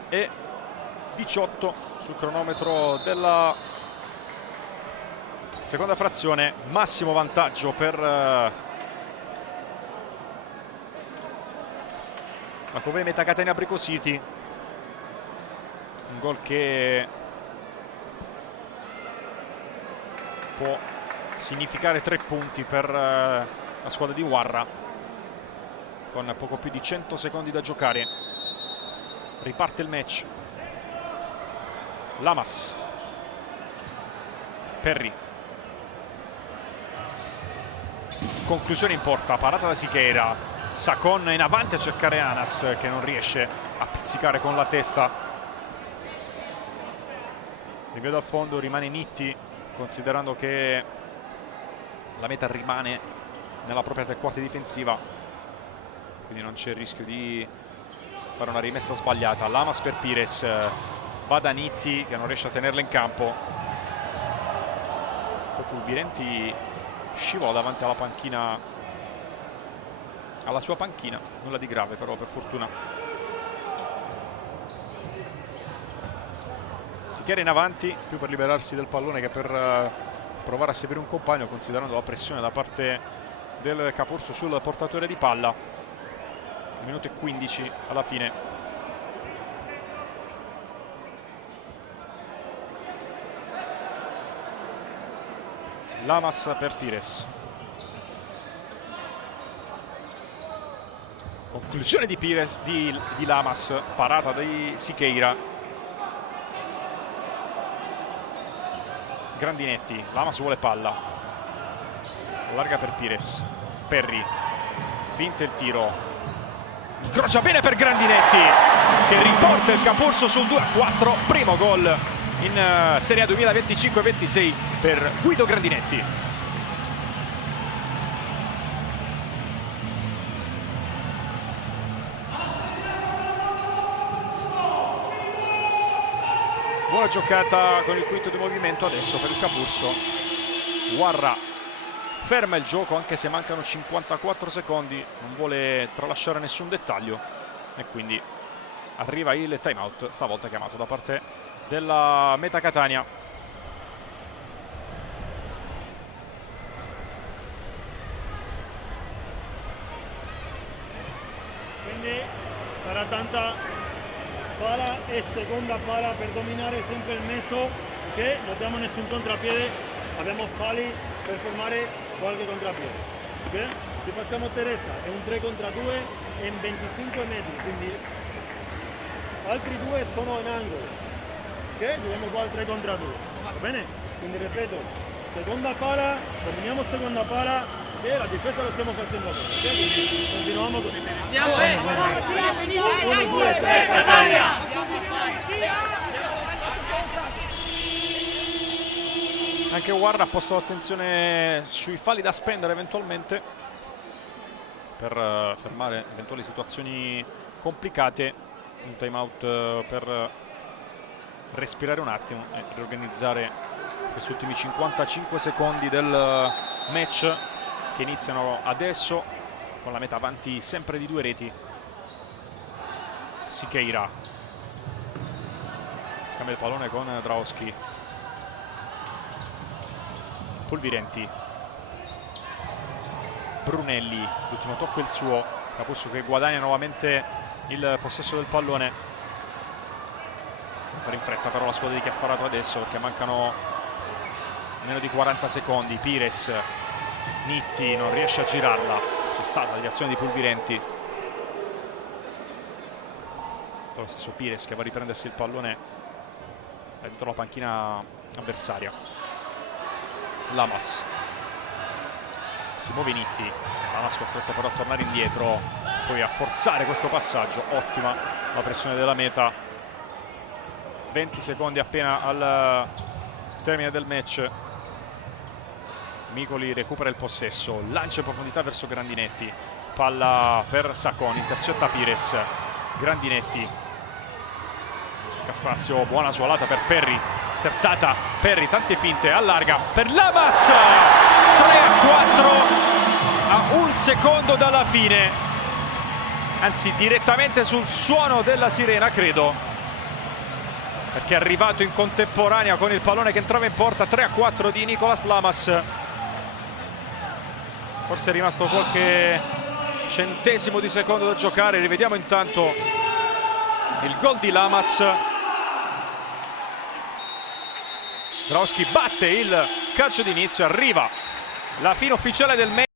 E 18 sul cronometro della seconda frazione, massimo vantaggio per la Covei Meta Catania Brico City, un gol che può significare 3 punti per la squadra di Warra con poco più di 100 secondi da giocare. Riparte il match. Lamas, Perry, conclusione in porta, parata da Siqueira, Sacon in avanti a cercare Anas che non riesce a pizzicare con la testa. Rinvio dal fondo, rimane Nitti, considerando che la Meta rimane nella propria tre quarti difensiva, quindi non c'è il rischio di fare una rimessa sbagliata. Lamas per Pires, va da Nitti che non riesce a tenerla in campo. Poi Pulvirenti scivola davanti alla panchina, alla sua panchina, nulla di grave però per fortuna. Siqueira in avanti, più per liberarsi del pallone che per provare a seguire un compagno, considerando la pressione da parte del Capurso sul portatore di palla. Minuto e 15 alla fine. Lamas per Pires, conclusione di Pires, di Lamas, parata di Siqueira. Grandinetti, Lamas vuole palla, larga per Pires, Perry, finta il tiro, incrocia bene per Grandinetti che riporta il Capurso sul 2-4, primo gol in Serie A 2025-26 per Guido Grandinetti. Buona giocata con il quinto di movimento adesso per il Capurso. Warra ferma il gioco anche se mancano 54 secondi, non vuole tralasciare nessun dettaglio e quindi arriva il time out, stavolta chiamato da parte della Meta Catania. Quindi sarà tanta pala e seconda pala per dominare sempre il mezzo, ok? Non abbiamo nessun contrapiede, abbiamo falli per fermare qualche contrapiede, ok? Se facciamo Teresa è un 3 contro 2 in 25 metri, quindi altri due sono in angolo, ok? Dobbiamo fare 3 contro 2, va bene? Quindi ripeto, seconda pala, dominiamo seconda pala e la difesa lo stiamo facendo bene, ok? Quindi continuiamo così. Andiamo, 1, 2, 3, Catania! Anche Warra ha posto l'attenzione sui falli da spendere eventualmente. per fermare eventuali situazioni complicate. Un time out per respirare un attimo e riorganizzare questi ultimi 55 secondi del match, che iniziano adesso con la meta avanti sempre di 2 reti. Siqueira scambia il pallone con Drauski. Pulvirenti, Brunelli, l'ultimo tocco è il suo. Capurso che guadagna nuovamente il possesso del pallone. Devo fare in fretta però la squadra di Chiaffarato adesso, perché mancano meno di 40 secondi. Pires, Nitti non riesce a girarla, c'è stata la deviazione di Pulvirenti. Lo stesso Pires che va a riprendersi il pallone dentro la panchina avversaria. Lamas, si muove Nitti, Lamas costretto però a tornare indietro, poi a forzare questo passaggio. Ottima la pressione della meta. 20 secondi appena al termine del match. Micoli recupera il possesso, lancia in profondità verso Grandinetti, palla per Sacon, intercetta Pires. Grandinetti cerca spazio, buona suolata per Perry, sterzata Perry, tante finte, allarga per Lamas. 3-4 a 1 secondo dalla fine, anzi direttamente sul suono della sirena credo, perché è arrivato in contemporanea con il pallone che entrava in porta. 3-4 di Nicolas Lamas. Forse è rimasto qualche centesimo di secondo da giocare. Rivediamo intanto il gol di Lamas. Drauski batte il calcio d'inizio, arriva la fine ufficiale del match.